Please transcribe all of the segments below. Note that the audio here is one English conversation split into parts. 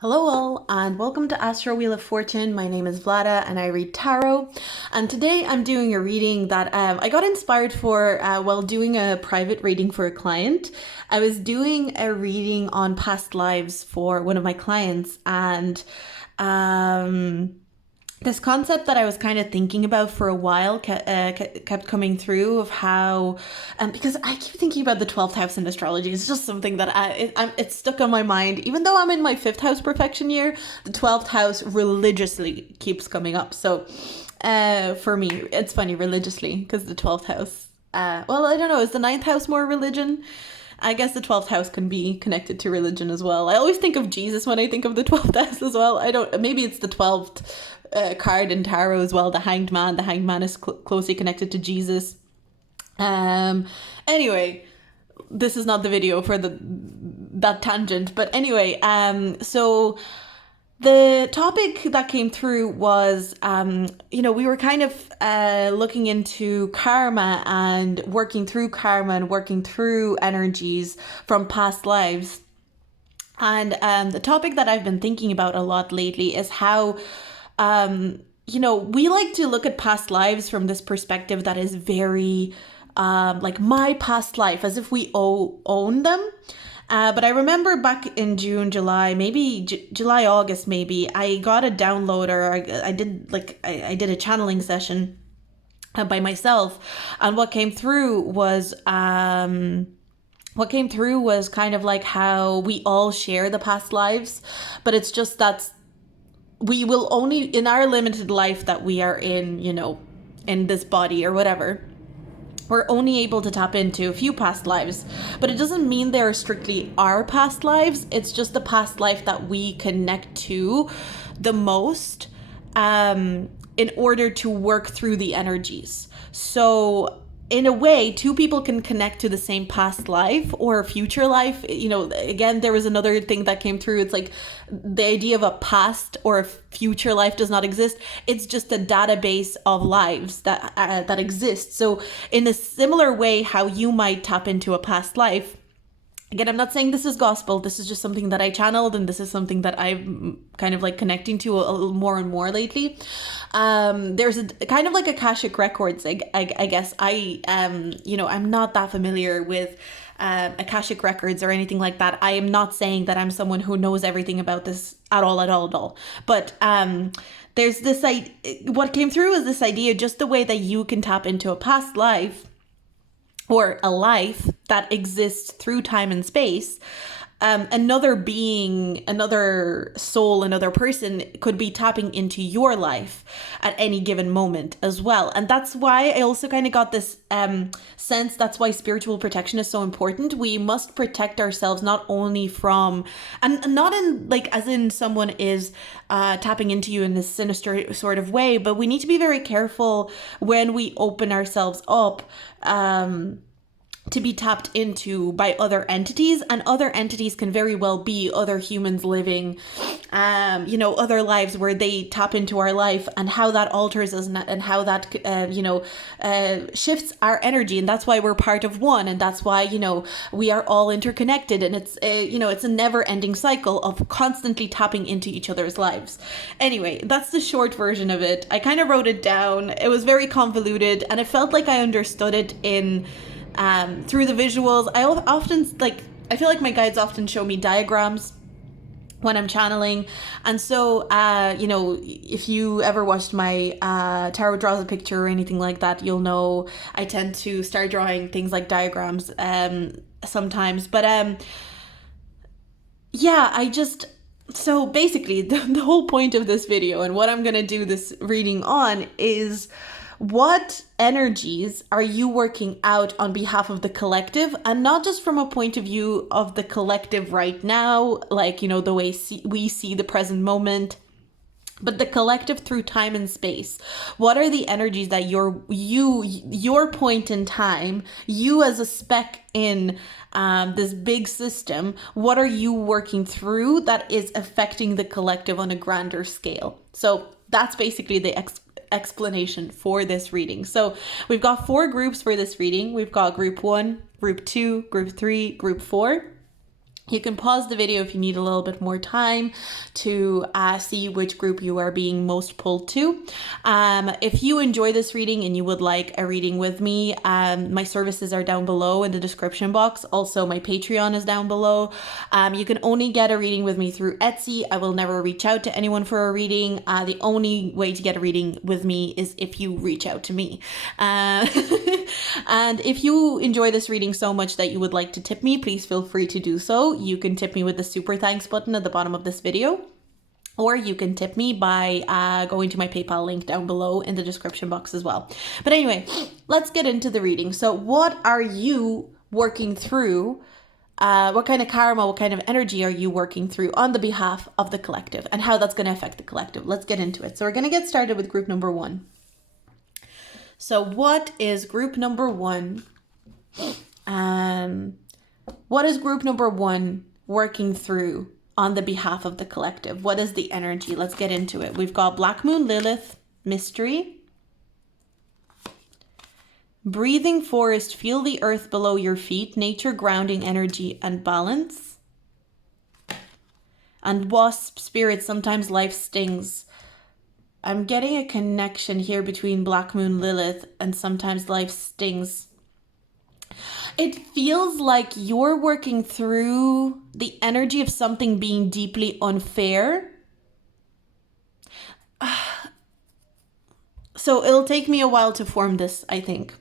Hello all and welcome to Astro Wheel of Fortune. My name is Vlada and I read tarot. And today I'm doing a reading that I got inspired for while doing a private reading for a client. I was doing a reading on past lives for one of my clients, and this concept that I was kind of thinking about for a while kept coming through of how, because I keep thinking about the 12th house in astrology. It's just something that it's stuck on my mind. Even though I'm in my 5th house perfection year, the 12th house religiously keeps coming up. So for me, it's funny, religiously, because the 12th house, well, I don't know, is the 9th house more religion? I guess the 12th house can be connected to religion as well. I always think of Jesus when I think of the 12th house as well. Maybe it's the 12th card in tarot as well, the Hanged Man. The Hanged Man is closely connected to Jesus. Anyway, this is not the video for that tangent. But anyway, so the topic that came through was, we were kind of looking into karma and working through karma and working through energies from past lives. And the topic that I've been thinking about a lot lately is how, we like to look at past lives from this perspective that is very like my past life, as if we own them. But I remember back in June, July, maybe July, August, maybe I got a download, or I did a channeling session by myself, and what came through was kind of like how we all share the past lives, but it's just that we will only, in our limited life that we are in, in this body or whatever, we're only able to tap into a few past lives, but it doesn't mean they're strictly our past lives. It's just the past life that we connect to the most in order to work through the energies. So in a way, two people can connect to the same past life or future life. Again, there was another thing that came through. It's like the idea of a past or a future life does not exist. It's just a database of lives that exists. So in a similar way, how you might tap into a past life. Again, I'm not saying this is gospel. This is just something that I channeled, and this is something that I'm kind of like connecting to a little more and more lately. There's a kind of like Akashic records. I guess I'm not that familiar with Akashic records or anything like that. I am not saying that I'm someone who knows everything about this at all. But there's this what came through is this idea, just the way that you can tap into a past life or a life that exists through time and space. Another being, another soul, another person could be tapping into your life at any given moment as well. And that's why I also kind of got this sense, that's why spiritual protection is so important. We must protect ourselves not only from, and not in like as in someone is tapping into you in this sinister sort of way, but we need to be very careful when we open ourselves up to be tapped into by other entities, and other entities can very well be other humans living, other lives where they tap into our life, and how that alters us and how that, shifts our energy. And that's why we're part of one. And that's why, we are all interconnected, and it's, it's a never ending cycle of constantly tapping into each other's lives. Anyway, that's the short version of it. I kind of wrote it down. It was very convoluted, and it felt like I understood it through the visuals. I feel like my guides often show me diagrams when I'm channeling. And so, if you ever watched my Tarot Draws a Picture or anything like that, you'll know I tend to start drawing things like diagrams sometimes. But so basically the whole point of this video and what I'm going to do this reading on is, what energies are you working out on behalf of the collective, and not just from a point of view of the collective right now, like, the way we see the present moment, but the collective through time and space. What are the energies that your point in time, you as a speck in this big system, what are you working through that is affecting the collective on a grander scale? So that's basically the explanation for this reading. So we've got 4 groups for this reading. We've got group 1, group 2, group 3, group 4. You can pause the video if you need a little bit more time to see which group you are being most pulled to. If you enjoy this reading and you would like a reading with me, my services are down below in the description box. Also, my Patreon is down below. You can only get a reading with me through Etsy. I will never reach out to anyone for a reading. The only way to get a reading with me is if you reach out to me. And if you enjoy this reading so much that you would like to tip me, please feel free to do so. You can tip me with the super thanks button at the bottom of this video, or you can tip me by going to my PayPal link down below in the description box as well. But anyway, let's get into the reading. So what are you working through? What kind of karma, what kind of energy are you working through on the behalf of the collective, and how that's going to affect the collective? Let's get into it. So we're going to get started with group number 1. So what is group number 1? What is group number 1 working through on the behalf of the collective? What is the energy? Let's get into it. We've got Black Moon Lilith, mystery. Breathing forest, feel the earth below your feet, nature, grounding, energy, and balance. And wasp, spirit, sometimes life stings. I'm getting a connection here between Black Moon Lilith and sometimes life stings. It feels like you're working through the energy of something being deeply unfair. So it'll take me a while to form this, I think.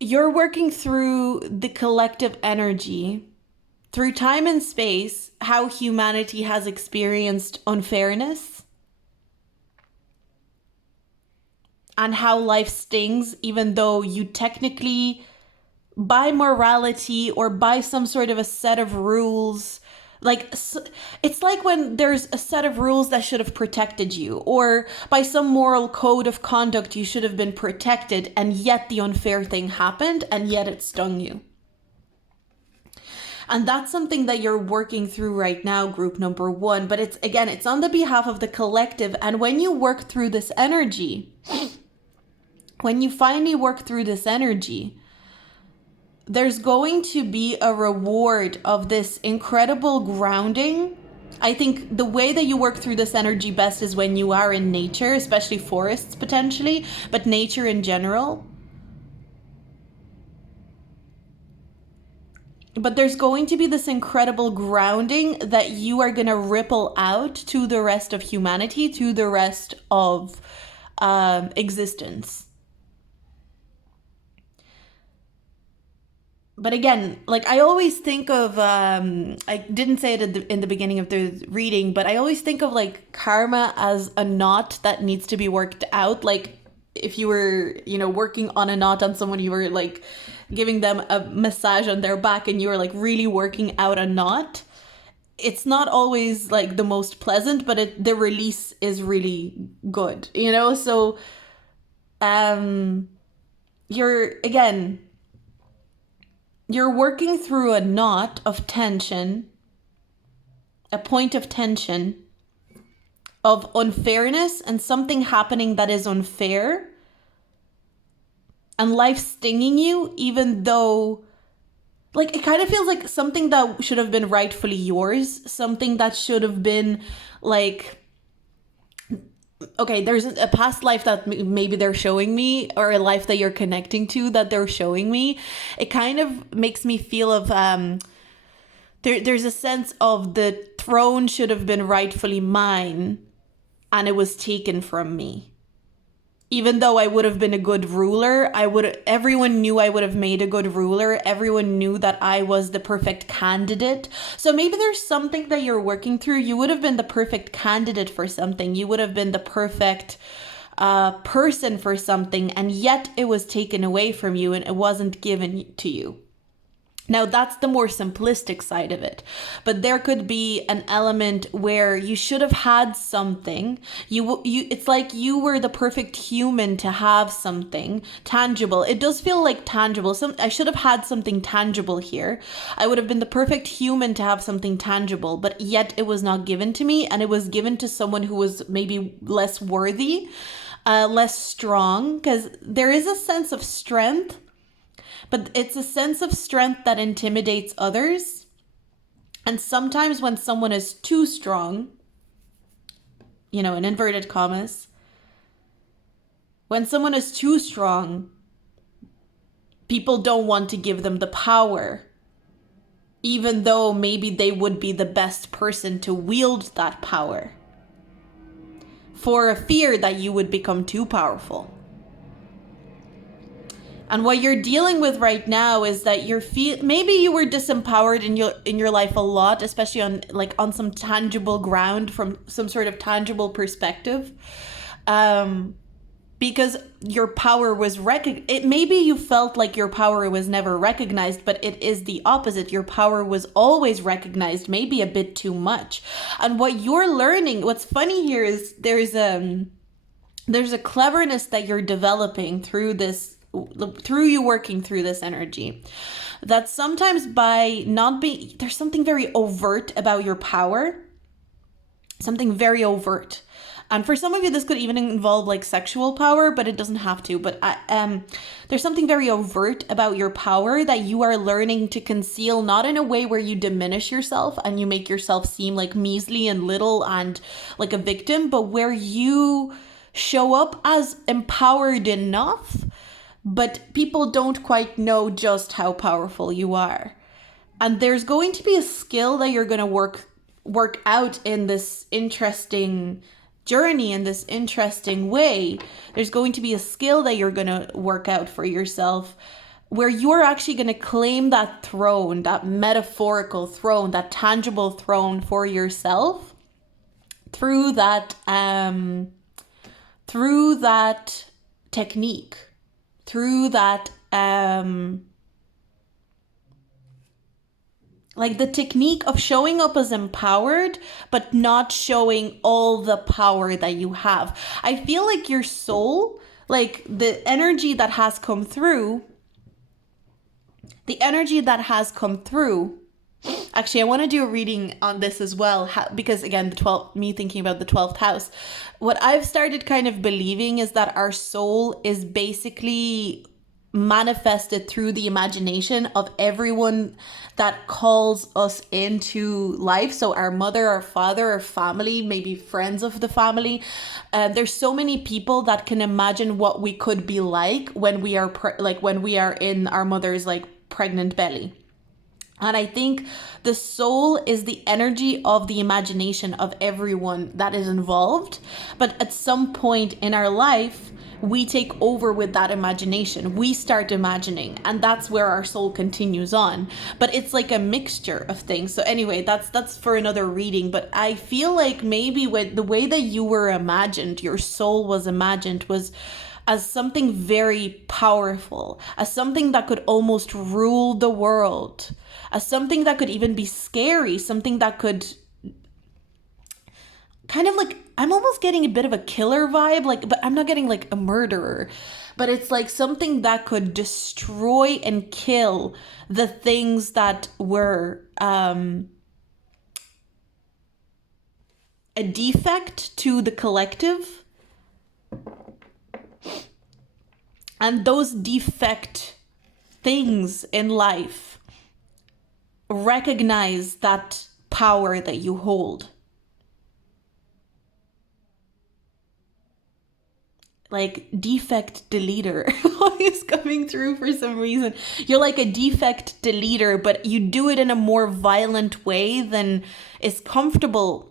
You're working through the collective energy, through time and space, how humanity has experienced unfairness. And how life stings, even though you technically, by morality or by some sort of a set of rules, like it's like when there's a set of rules that should have protected you, or by some moral code of conduct you should have been protected, and yet the unfair thing happened, and yet it stung you. And that's something that you're working through right now, group number 1. But it's on the behalf of the collective. And when you work through this energy, when you finally work through this energy, there's going to be a reward of this incredible grounding. I think the way that you work through this energy best is when you are in nature, especially forests potentially, but nature in general. But there's going to be this incredible grounding that you are going to ripple out to the rest of humanity, to the rest of existence. But again, like I always think of, I didn't say it in the beginning of the reading, but I always think of like karma as a knot that needs to be worked out. Like if you were, working on a knot on someone, you were like giving them a massage on their back and you were like really working out a knot. It's not always like the most pleasant, but the release is really good, So, you're working through a knot of tension, a point of tension, of unfairness and something happening that is unfair, and life stinging you, even though, like, it kind of feels like something that should have been rightfully yours, something that should have been, like, okay, there's a past life that maybe they're showing me, or a life that you're connecting to that they're showing me. It kind of makes me feel of, there's a sense of the throne should have been rightfully mine, and it was taken from me. Even though I would have been a good ruler, everyone knew I would have made a good ruler. Everyone knew that I was the perfect candidate. So maybe there's something that you're working through. You would have been the perfect candidate for something. You would have been the perfect person for something, and yet it was taken away from you and it wasn't given to you. Now, that's the more simplistic side of it, but there could be an element where you should have had something. It's like you were the perfect human to have something tangible. It does feel like tangible. I should have had something tangible here. I would have been the perfect human to have something tangible, but yet it was not given to me, and it was given to someone who was maybe less worthy, less strong, because there is a sense of strength but it's a sense of strength that intimidates others. And sometimes when someone is too strong, you know, in inverted commas, when someone is too strong, people don't want to give them the power, even though maybe they would be the best person to wield that power, for a fear that you would become too powerful. And what you're dealing with right now is that maybe you were disempowered in your life a lot, especially on some tangible ground, from some sort of tangible perspective. Because your power was maybe you felt like your power was never recognized, but it is the opposite. Your power was always recognized, maybe a bit too much. And what you're learning, what's funny here is there's a cleverness that you're developing through you working through this energy. That sometimes there's something very overt about your power, something very overt. And for some of you, this could even involve like sexual power, but it doesn't have to. But there's something very overt about your power that you are learning to conceal, not in a way where you diminish yourself and you make yourself seem like measly and little and like a victim, but where you show up as empowered enough, but people don't quite know just how powerful you are. And there's going to be a skill that you're going to work out in this interesting journey, in this interesting way. There's going to be a skill that you're going to work out for yourself, where you're actually going to claim that throne, that metaphorical throne, that tangible throne for yourself through that technique, through that like the technique of showing up as empowered, but not showing all the power that you have. I feel like your soul, like the energy that has come through, actually, I want to do a reading on this as well, because again, me thinking about the 12th house, what I've started kind of believing is that our soul is basically manifested through the imagination of everyone that calls us into life. So our mother, our father, our family, maybe friends of the family. There's so many people that can imagine what we could be like when we are when we are in our mother's like pregnant belly. And I think the soul is the energy of the imagination of everyone that is involved. But at some point in our life, we take over with that imagination. We start imagining, and that's where our soul continues on. But it's like a mixture of things. So anyway, that's for another reading. But I feel like maybe with the way that you were imagined, your soul was imagined, was as something very powerful, as something that could almost rule the world, as something that could even be scary, something that could kind of like, I'm almost getting a bit of a killer vibe, like, but I'm not getting like a murderer, but it's like something that could destroy and kill the things that were a defect to the collective. And those defect things in life recognize that power that you hold. Like defect deleter is coming through for some reason. You're like a defect deleter, but you do it in a more violent way than is comfortable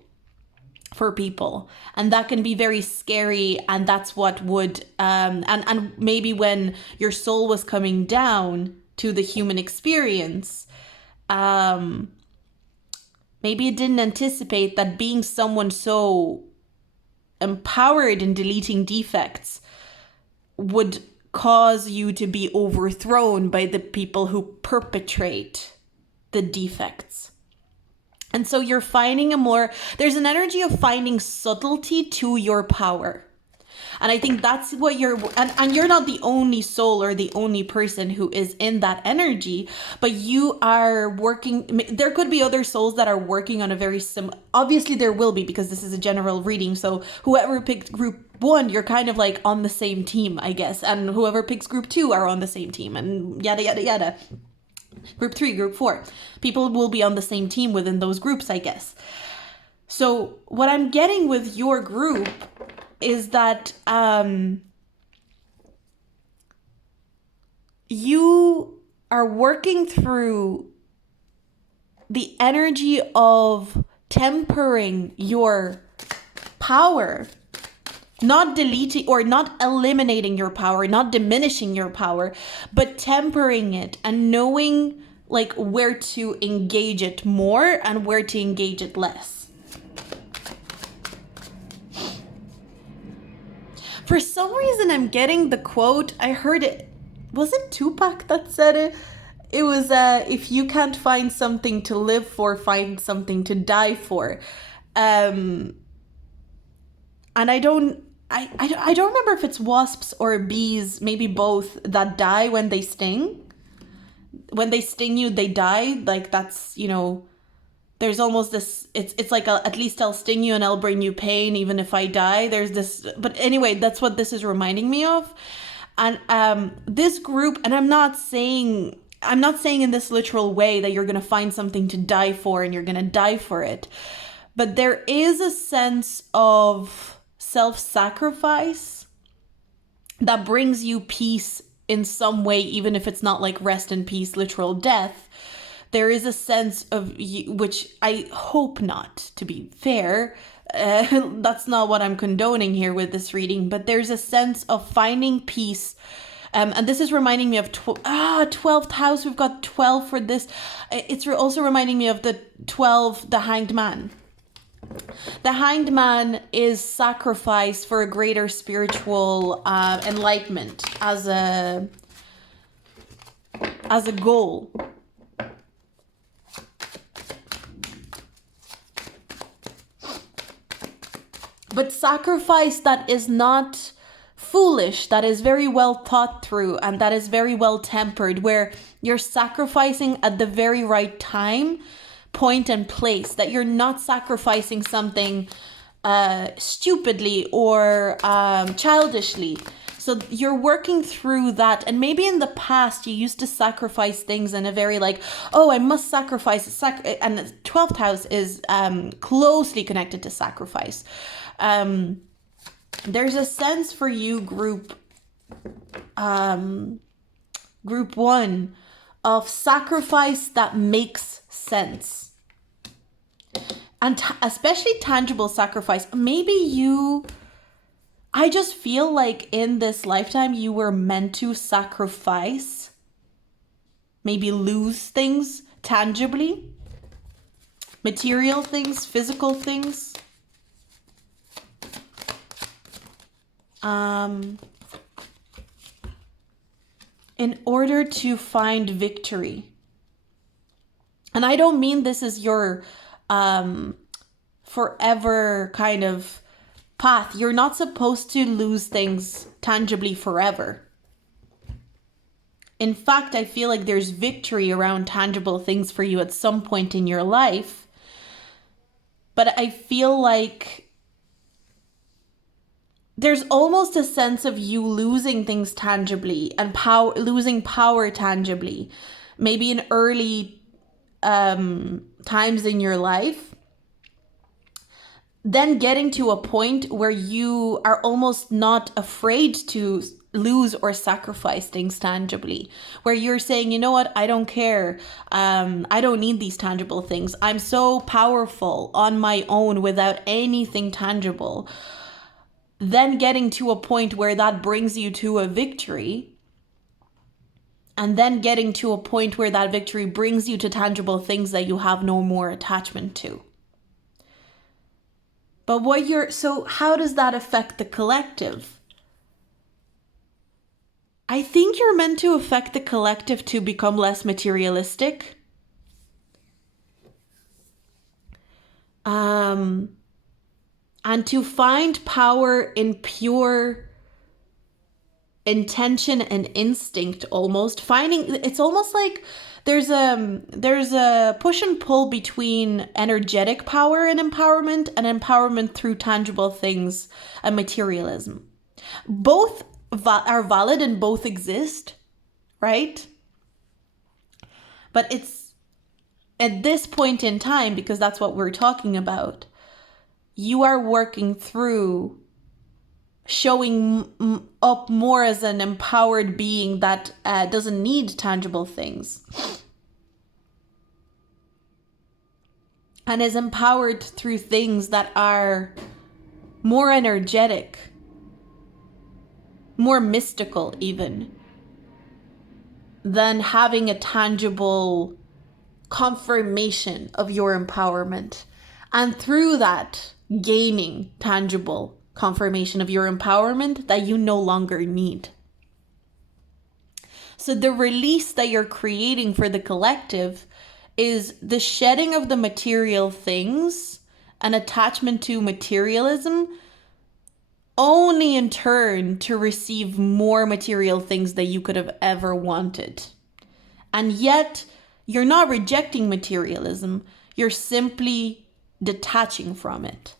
for people, and that can be very scary. And that's what would and maybe when your soul was coming down to the human experience, maybe it didn't anticipate that being someone so empowered in deleting defects would cause you to be overthrown by the people who perpetrate the defects. And so you're finding there's an energy of finding subtlety to your power. And I think that's what and you're not the only soul or the only person who is in that energy, but you are working. There could be other souls that are working on a very obviously there will be, because this is a general reading. So whoever picked group 1, you're kind of like on the same team, I guess. And whoever picks group 2 are on the same team, and yada, yada, yada. Group 3, group 4. People will be on the same team within those groups, I guess. So what I'm getting with your group is that you are working through the energy of tempering your power, not deleting or not eliminating your power, not diminishing your power, but tempering it and knowing like where to engage it more and where to engage it less. For some reason, I'm getting the quote. I heard it. Was it Tupac that said it? It was, if you can't find something to live for, find something to die for. And I don't remember if it's wasps or bees, maybe both, that die when they sting. When they sting you, they die. Like that's, there's almost this, it's like, at least I'll sting you and I'll bring you pain even if I die. There's this, but anyway, that's what this is reminding me of. And this group, and I'm not saying in this literal way that you're going to find something to die for and you're going to die for it. But there is a sense of self-sacrifice that brings you peace in some way, even if it's not like rest in peace, literal death. There is a sense of, which I hope not, to be fair. That's not what I'm condoning here with this reading, but there's a sense of finding peace. And this is reminding me of 12th house. We've got 12 for this. It's also reminding me of the Hanged Man. The Hanged Man is sacrifice for a greater spiritual enlightenment as a goal. But sacrifice that is not foolish, that is very well thought through, and that is very well tempered, where you're sacrificing at the very right time, point and place, that you're not sacrificing something stupidly or childishly. So you're working through that. And maybe in the past you used to sacrifice things in a very like, I must sacrifice. And the 12th house is closely connected to sacrifice. There's a sense for you, group 1, of sacrifice that makes sense. And especially tangible sacrifice. Maybe I just feel like in this lifetime you were meant to sacrifice, maybe lose things tangibly, material things, physical things. In order to find victory. And I don't mean this is your forever kind of path. You're not supposed to lose things tangibly forever. In fact, I feel like there's victory around tangible things for you at some point in your life. But I feel like there's almost a sense of you losing things tangibly and losing power tangibly. Maybe in early times in your life. Then getting to a point where you are almost not afraid to lose or sacrifice things tangibly, where you're saying, you know what, I don't care. I don't need these tangible things. I'm so powerful on my own without anything tangible. Then getting to a point where that brings you to a victory. And then getting to a point where that victory brings you to tangible things that you have no more attachment to. But so how does that affect the collective? I think you're meant to affect the collective to become less materialistic. and to find power in pure intention and instinct. Almost finding, it's almost like there's a push and pull between energetic power and empowerment through tangible things and materialism. Both are valid and both exist, right? But it's at this point in time, because that's what we're talking about, you are working through showing up more as an empowered being that doesn't need tangible things and is empowered through things that are more energetic, more mystical even, than having a tangible confirmation of your empowerment. And through that, gaining tangible confirmation of your empowerment that you no longer need. So the release that you're creating for the collective is the shedding of the material things and attachment to materialism, only in turn to receive more material things that you could have ever wanted. And yet, you're not rejecting materialism, you're simply detaching from it.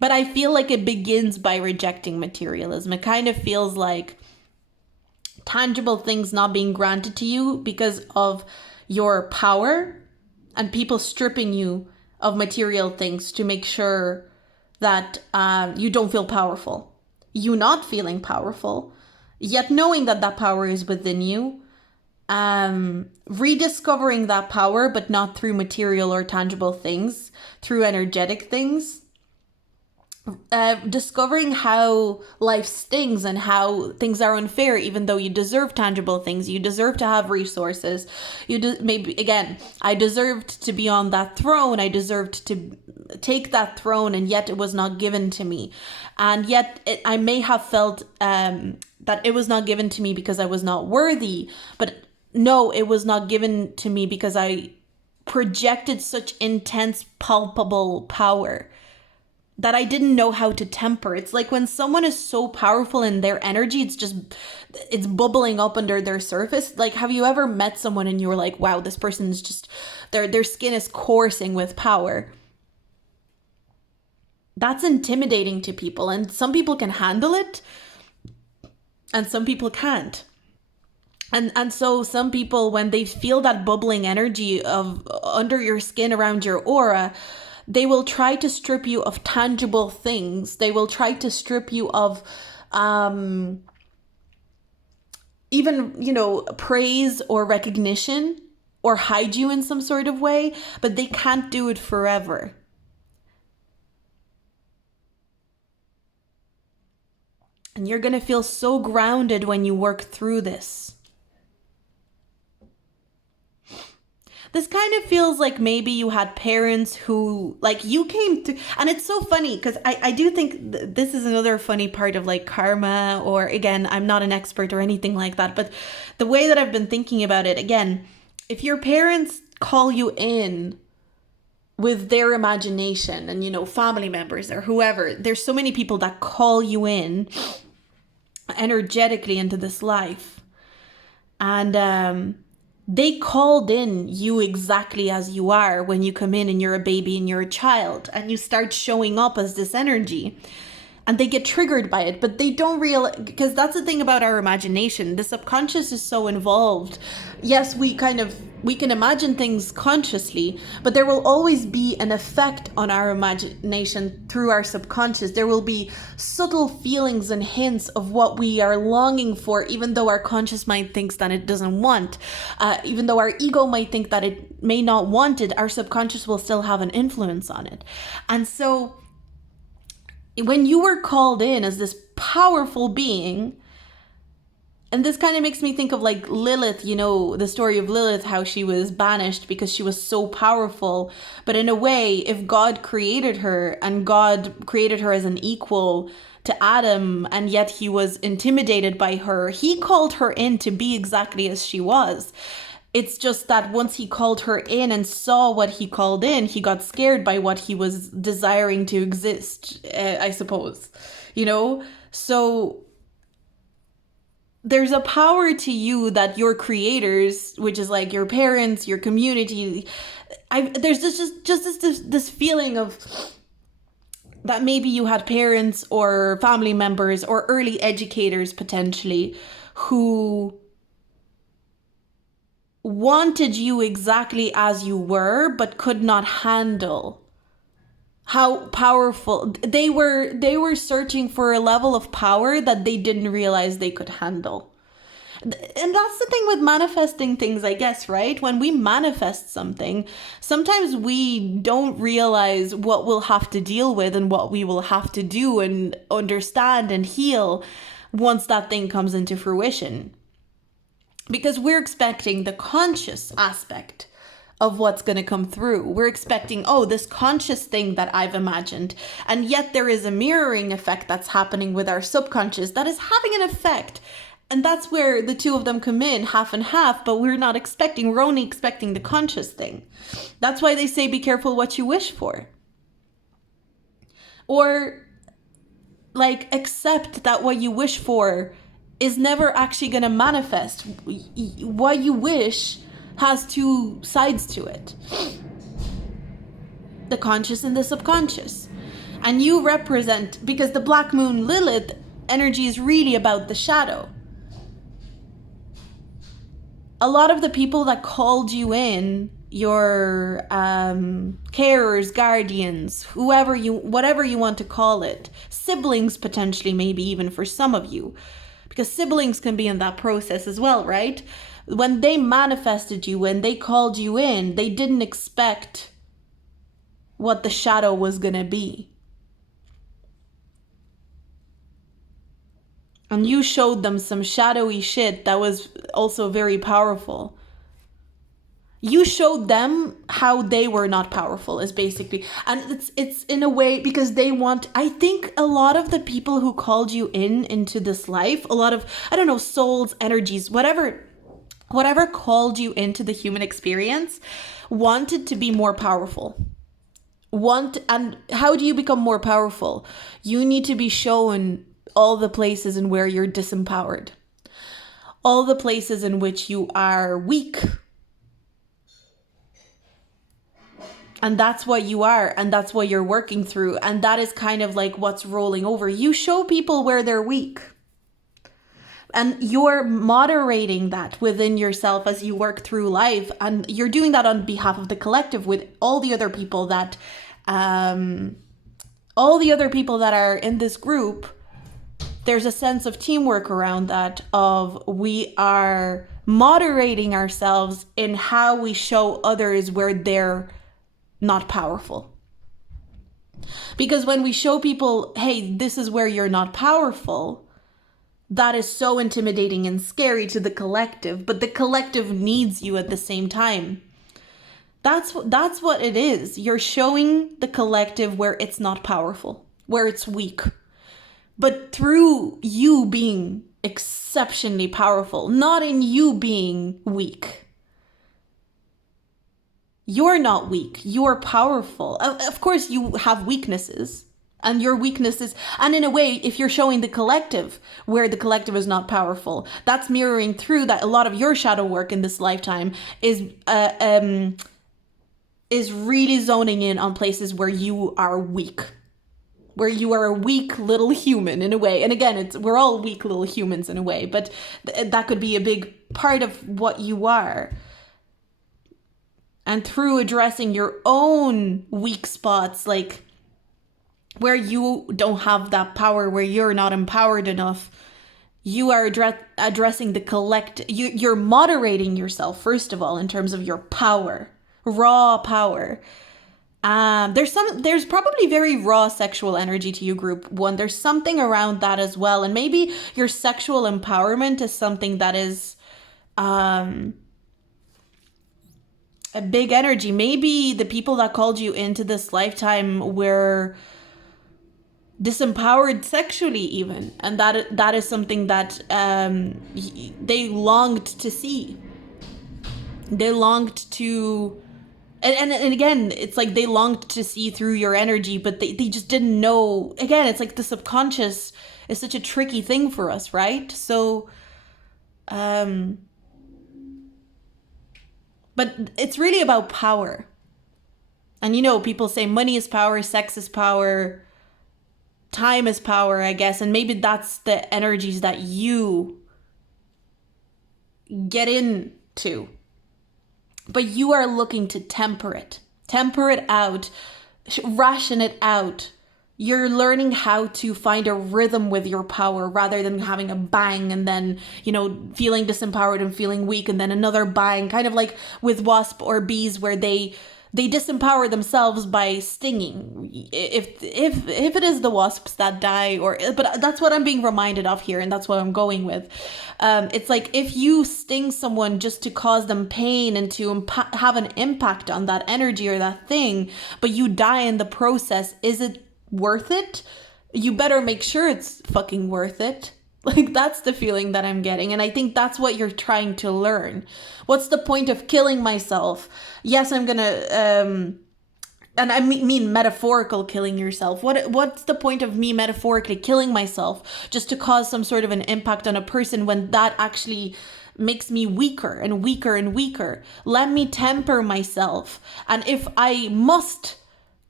But I feel like it begins by rejecting materialism. It kind of feels like tangible things not being granted to you because of your power and people stripping you of material things to make sure that you don't feel powerful. You not feeling powerful, yet knowing that that power is within you. Rediscovering that power, but not through material or tangible things, through energetic things. Discovering how life stings and how things are unfair, even though you deserve tangible things, you deserve to have resources. Maybe again, I deserved to be on that throne. I deserved to take that throne, and yet it was not given to me. And yet I may have felt that it was not given to me because I was not worthy, but no, it was not given to me because I projected such intense, palpable power that I didn't know how to temper. It's like when someone is so powerful in their energy, it's bubbling up under their surface. Like, have you ever met someone and you were like, wow, this person's just, their skin is coursing with power? That's intimidating to people, and some people can handle it and some people can't. And so some people, when they feel that bubbling energy of under your skin around your aura, they will try to strip you of tangible things. They will try to strip you of even, praise or recognition, or hide you in some sort of way, but they can't do it forever. And you're going to feel so grounded when you work through this. This kind of feels like maybe you had parents who, like, you came through, and it's so funny because I do think this is another funny part of like karma, or again, I'm not an expert or anything like that, but the way that I've been thinking about it, again, if your parents call you in with their imagination and, family members or whoever, there's so many people that call you in energetically into this life, and they called in you exactly as you are when you come in and you're a baby and you're a child and you start showing up as this energy, and they get triggered by it, but they don't realize, because that's the thing about our imagination. The subconscious is so involved. Yes, we can imagine things consciously, but there will always be an effect on our imagination through our subconscious. There will be subtle feelings and hints of what we are longing for, even though our conscious mind thinks that it doesn't want. Even though our ego might think that it may not want it, our subconscious will still have an influence on it. And so when you were called in as this powerful being, and this kind of makes me think of like Lilith, the story of Lilith, how she was banished because she was so powerful. But in a way, if God created her, and God created her as an equal to Adam, and yet he was intimidated by her, he called her in to be exactly as she was. It's just that once he called her in and saw what he called in, he got scared by what he was desiring to exist, I suppose. You know? So there's a power to you that your creators, which is like your parents, your community, there's this feeling of that maybe you had parents or family members or early educators potentially who wanted you exactly as you were, but could not handle how powerful they were searching for a level of power that they didn't realize they could handle. And that's the thing with manifesting things, I guess, right? When we manifest something, sometimes we don't realize what we'll have to deal with and what we will have to do and understand and heal once that thing comes into fruition. Because we're expecting the conscious aspect of what's going to come through. We're expecting, oh, this conscious thing that I've imagined. And yet there is a mirroring effect that's happening with our subconscious that is having an effect. And that's where the two of them come in, half and half, but we're only expecting the conscious thing. That's why they say be careful what you wish for. Or like accept that what you wish for is never actually going to manifest. What you wish has two sides to it. The conscious and the subconscious. And you represent, because the Black Moon Lilith energy is really about the shadow. A lot of the people that called you in, your carers, guardians, whatever you want to call it, siblings potentially, maybe even for some of you, because siblings can be in that process as well, right? When they manifested you, when they called you in, they didn't expect what the shadow was going to be. And you showed them some shadowy shit that was also very powerful. You showed them how they were not powerful, is basically. And it's in a way because they want, I think a lot of the people who called you into this life, a lot of, I don't know, souls, energies, whatever called you into the human experience, wanted to be more powerful. And how do you become more powerful? You need to be shown all the places in where you're disempowered. All the places in which you are weak. And that's what you are, and that's what you're working through. And that is kind of like what's rolling over. You show people where they're weak. And you're moderating that within yourself as you work through life. And you're doing that on behalf of the collective with all the other people that are in this group. There's a sense of teamwork around that, of we are moderating ourselves in how we show others where they're not powerful. Because when we show people, hey, this is where you're not powerful, that is so intimidating and scary to the collective, but the collective needs you at the same time. That's what it is. You're showing the collective where it's not powerful, where it's weak. But through you being exceptionally powerful, not in you being weak. You're not weak. You're powerful. Of course, you have weaknesses. And your weaknesses, and in a way, if you're showing the collective where the collective is not powerful, that's mirroring through that a lot of your shadow work in this lifetime is really zoning in on places where you are weak. Where you are a weak little human in a way. And again, we're all weak little humans in a way, but that could be a big part of what you are. And through addressing your own weak spots, like where you don't have that power, where you're not empowered enough, you are addressing the collective. You're moderating yourself, first of all, in terms of your power, raw power. There's probably very raw sexual energy to you, group one. There's something around that as well. And maybe your sexual empowerment is something that is a big energy. Maybe the people that called you into this lifetime were disempowered sexually even, and that is something that they longed to see. They longed to, and again, it's like they longed to see through your energy, but they just didn't know. Again, it's like the subconscious is such a tricky thing for us, right? So, but it's really about power. And people say money is power, sex is power, time is power, I guess. And maybe that's the energies that you get into. But you are looking to temper it out, ration it out. You're learning how to find a rhythm with your power rather than having a bang and then, feeling disempowered and feeling weak and then another bang, kind of like with wasp or bees where they disempower themselves by stinging. If it is the wasps that die, but that's what I'm being reminded of here, and that's what I'm going with. It's like if you sting someone just to cause them pain and to have an impact on that energy or that thing, but you die in the process, is it worth it? You better make sure it's fucking worth it. Like, that's the feeling that I'm getting. And I think that's what you're trying to learn. What's the point of killing myself? Yes, I'm gonna, and I mean metaphorical killing yourself. What's the point of me metaphorically killing myself just to cause some sort of an impact on a person when that actually makes me weaker and weaker and weaker? Let me temper myself. And if I must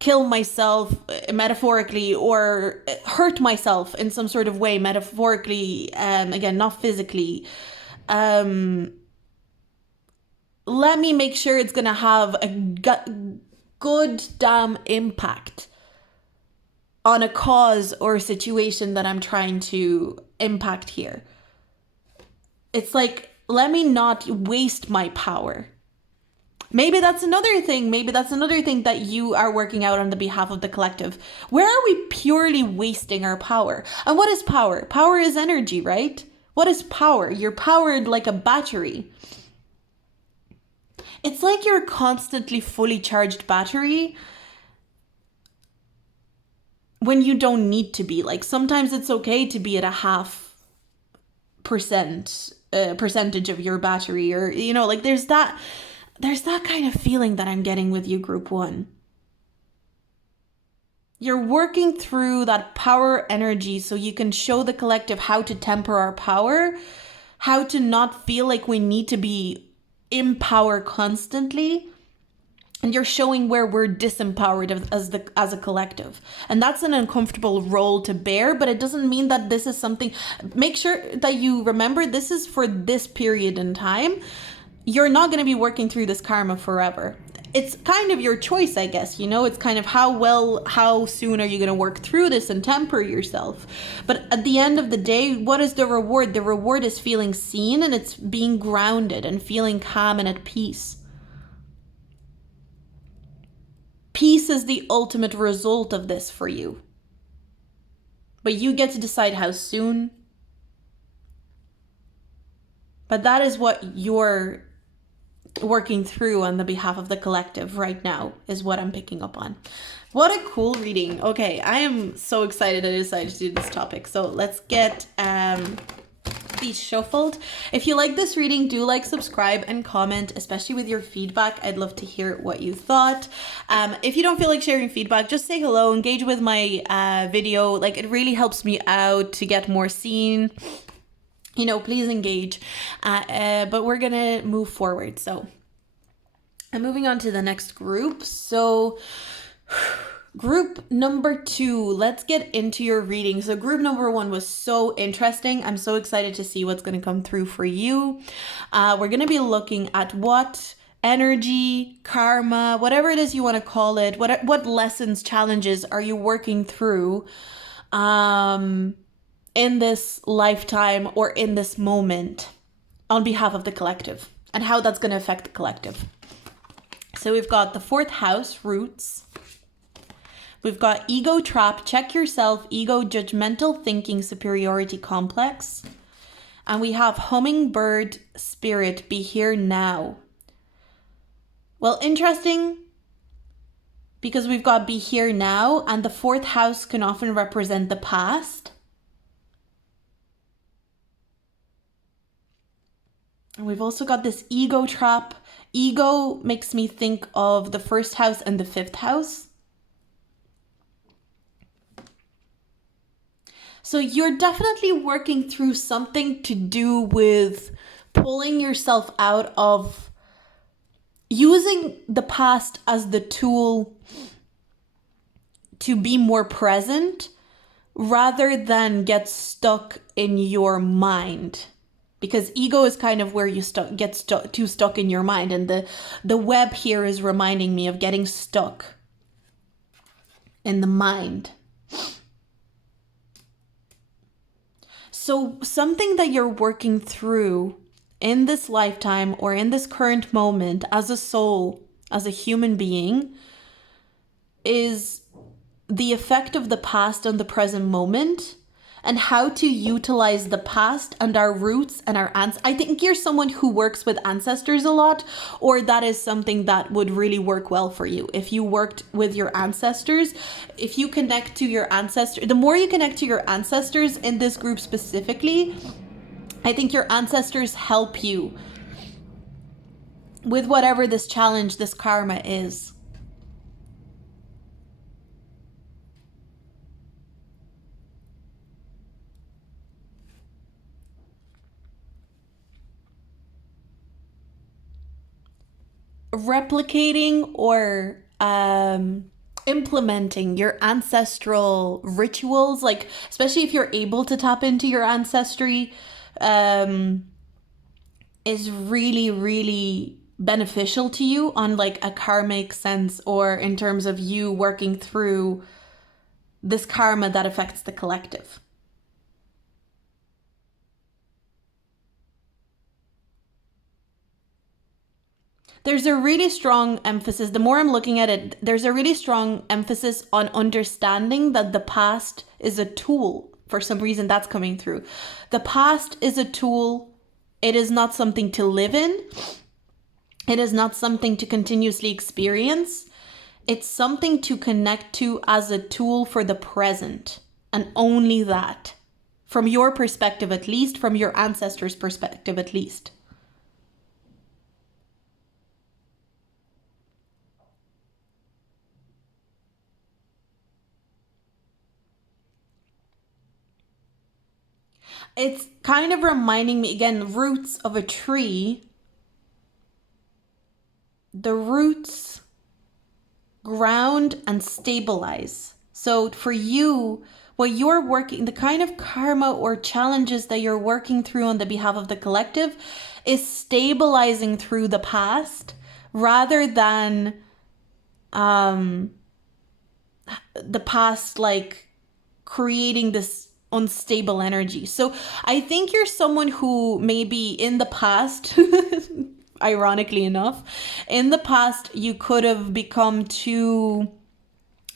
kill myself metaphorically or hurt myself in some sort of way metaphorically, again, not physically, let me make sure it's gonna have a good damn impact on a cause or situation that I'm trying to impact here. It's like, let me not waste my power. Maybe that's another thing. Maybe that's another thing that you are working out on the behalf of the collective. Where are we purely wasting our power? And what is power? Power is energy, right? What is power? You're powered like a battery. It's like you're constantly fully charged battery when you don't need to be. Like, sometimes it's okay to be at a 0.5% percentage of your battery, or like there's that kind of feeling that I'm getting with you, Group 1. You're working through that power energy so you can show the collective how to temper our power, how to not feel like we need to be in power constantly. And you're showing where we're disempowered as a collective. And that's an uncomfortable role to bear, but it doesn't mean that this is something. Make sure that you remember this is for this period in time. You're not going to be working through this karma forever. It's kind of your choice, I guess. It's kind of how soon are you going to work through this and temper yourself. But at the end of the day, what is the reward? The reward is feeling seen, and it's being grounded and feeling calm and at peace. Peace is the ultimate result of this for you. But you get to decide how soon. But that is what you're working through on the behalf of the collective right now, is what I'm picking up on. What a cool reading. Okay, I am so excited I decided to do this topic. So let's get these shuffled. If you like this reading, do subscribe and comment, especially with your feedback. I'd love to hear what you thought. If you don't feel like sharing feedback, just say hello, engage with my video. It really helps me out to get more seen. Please engage. But we're gonna move forward. So I'm moving on to the next group. So group number 2, let's get into your reading. So group number 1 was so interesting. I'm so excited to see what's gonna come through for you. We're gonna be looking at what energy, karma, whatever it is you want to call it, what lessons, challenges are you working through in this lifetime or in this moment on behalf of the collective, and how that's going to affect the collective. So we've got the 4th house, roots. We've got ego trap, check yourself, ego, judgmental thinking, superiority complex. And we have hummingbird spirit, be here now. Well, interesting, because we've got be here now, and the 4th house can often represent the past. And we've also got this ego trap. Ego makes me think of the first house and the fifth house. So you're definitely working through something to do with pulling yourself out of using the past as the tool to be more present rather than get stuck in your mind. Because ego is kind of where you get too stuck in your mind. And the web here is reminding me of getting stuck in the mind. So something that you're working through in this lifetime or in this current moment as a soul, as a human being, is the effect of the past on the present moment and how to utilize the past and our roots and our ancestors. I think you're someone who works with ancestors a lot, or that is something that would really work well for you. If you worked with your ancestors, if you connect to your ancestors, the more you connect to your ancestors in this group specifically, I think your ancestors help you with whatever this challenge, this karma is. Replicating or implementing your ancestral rituals, like especially if you're able to tap into your ancestry, is really, really beneficial to you on like a karmic sense, or in terms of you working through this karma that affects the collective. There's a really strong emphasis, the more I'm looking at it, there's a really strong emphasis on understanding that the past is a tool. For some reason, that's coming through. The past is a tool. It is not something to live in. It is not something to continuously experience. It's something to connect to as a tool for the present. And only that. From your perspective, at least, from your ancestors' perspective, at least. It's kind of reminding me, again, roots of a tree. The roots ground and stabilize. So for you, what you're working, the kind of karma or challenges that you're working through on the behalf of the collective is stabilizing through the past rather than the past like creating this unstable energy. So I think you're someone who maybe in the past, ironically enough, in the past you could have become too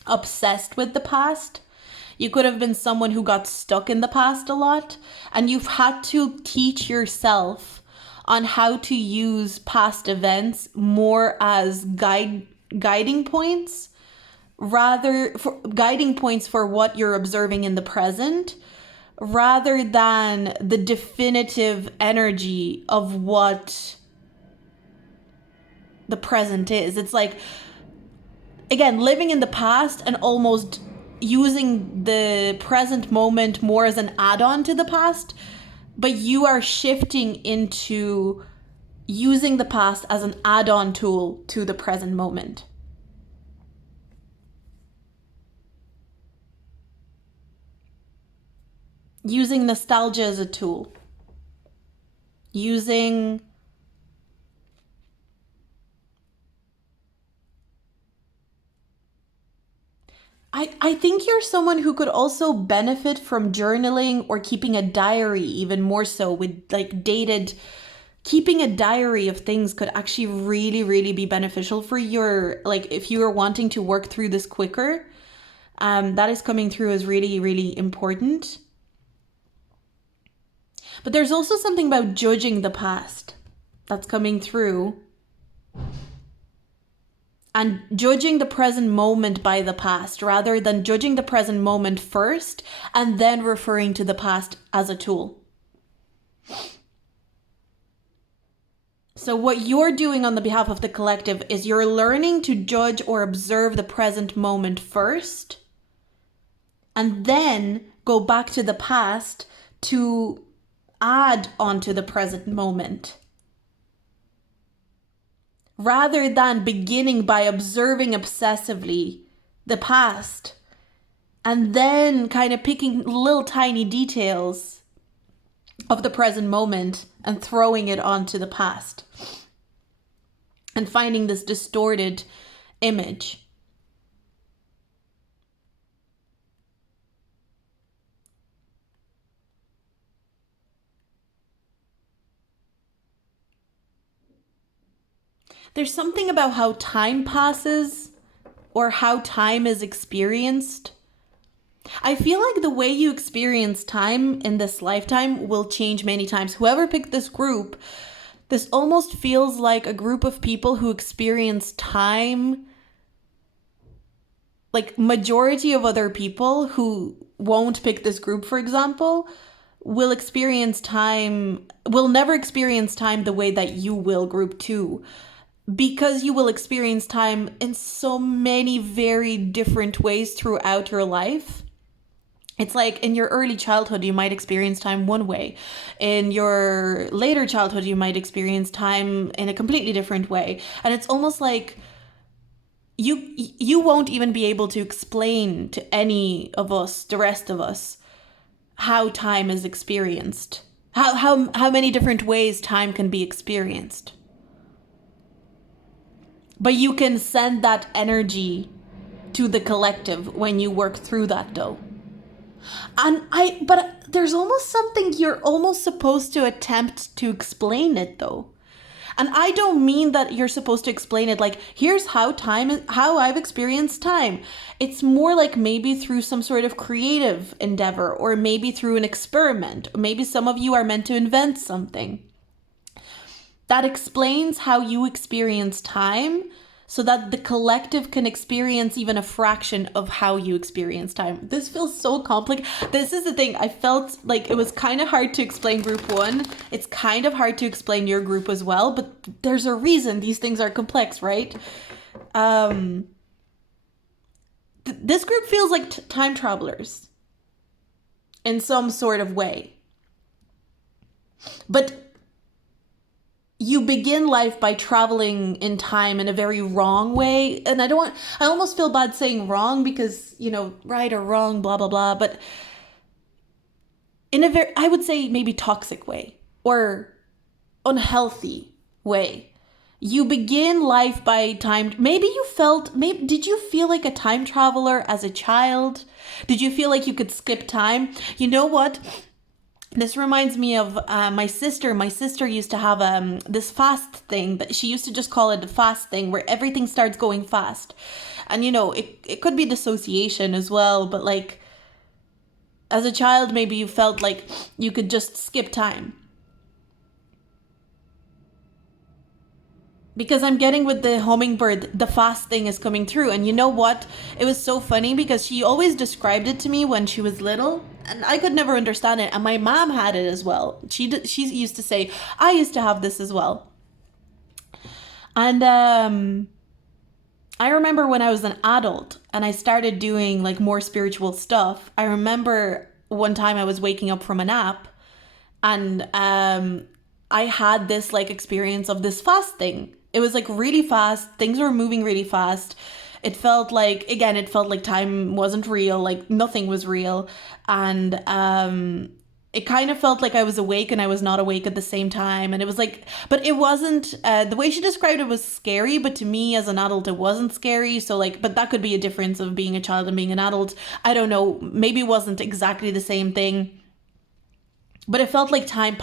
obsessed with the past. You could have been someone who got stuck in the past a lot, and you've had to teach yourself on how to use past events more as guiding points, rather for guiding points for what you're observing in the present, rather than the definitive energy of what the present is. It's like, again, living in the past and almost using the present moment more as an add-on to the past, but you are shifting into using the past as an add-on tool to the present moment. Using nostalgia as a tool. Using I think you're someone who could also benefit from journaling or keeping a diary, even more so with like keeping a diary of things could actually really, really be beneficial for your, like if you are wanting to work through this quicker, that is coming through as really, really important. But there's also something about judging the past that's coming through. And judging the present moment by the past rather than judging the present moment first and then referring to the past as a tool. So what you're doing on the behalf of the collective is you're learning to judge or observe the present moment first, and then go back to the past to add onto the present moment. Rather than beginning by observing obsessively the past and then kind of picking little tiny details of the present moment and throwing it onto the past and finding this distorted image. There's something about how time passes or how time is experienced. I feel like the way you experience time in this lifetime will change many times. Whoever picked this group, this almost feels like a group of people who experience time. Like majority of other people who won't pick this group, for example, will never experience time the way that you will, group 2. Because you will experience time in so many very different ways throughout your life. It's like in your early childhood, you might experience time one way. In your later childhood, you might experience time in a completely different way. And it's almost like you won't even be able to explain to any of us, the rest of us, how time is experienced. How many different ways time can be experienced. But you can send that energy to the collective when you work through that though. But there's almost something you're almost supposed to attempt to explain it though. And I don't mean that you're supposed to explain it like, here's how I've experienced time. It's more like maybe through some sort of creative endeavor, or maybe through an experiment. Or maybe some of you are meant to invent something that explains how you experience time, so that the collective can experience even a fraction of how you experience time. This feels so complicated. This is the thing. I felt like it was kind of hard to explain group 1. It's kind of hard to explain your group as well, but there's a reason these things are complex, right? This group feels like time travelers in some sort of way. But you begin life by traveling in time in a very wrong way. And I almost feel bad saying wrong because, right or wrong, blah, blah, blah. But in I would say maybe toxic way or unhealthy way. You begin life by time. Did you feel like a time traveler as a child? Did you feel like you could skip time? You know what? This reminds me of my sister. My sister used to have this fast thing that she used to just call it the fast thing, where everything starts going fast. And, it could be dissociation as well. But like, as a child, maybe you felt like you could just skip time. Because I'm getting with the hummingbird, the fast thing is coming through. And you know what? It was so funny because she always described it to me when she was little. And I could never understand it. And my mom had it as well. She used to say, I used to have this as well. And I remember when I was an adult and I started doing like more spiritual stuff. I remember one time I was waking up from a nap and I had this like experience of this fast thing. It was like really fast. Things were moving really fast. It felt like time wasn't real, like nothing was real. And it kind of felt like I was awake and I was not awake at the same time. And it was like, but it wasn't, the way she described it was scary, but to me as an adult, it wasn't scary. So like, but that could be a difference of being a child and being an adult. I don't know, maybe it wasn't exactly the same thing. But it felt like time,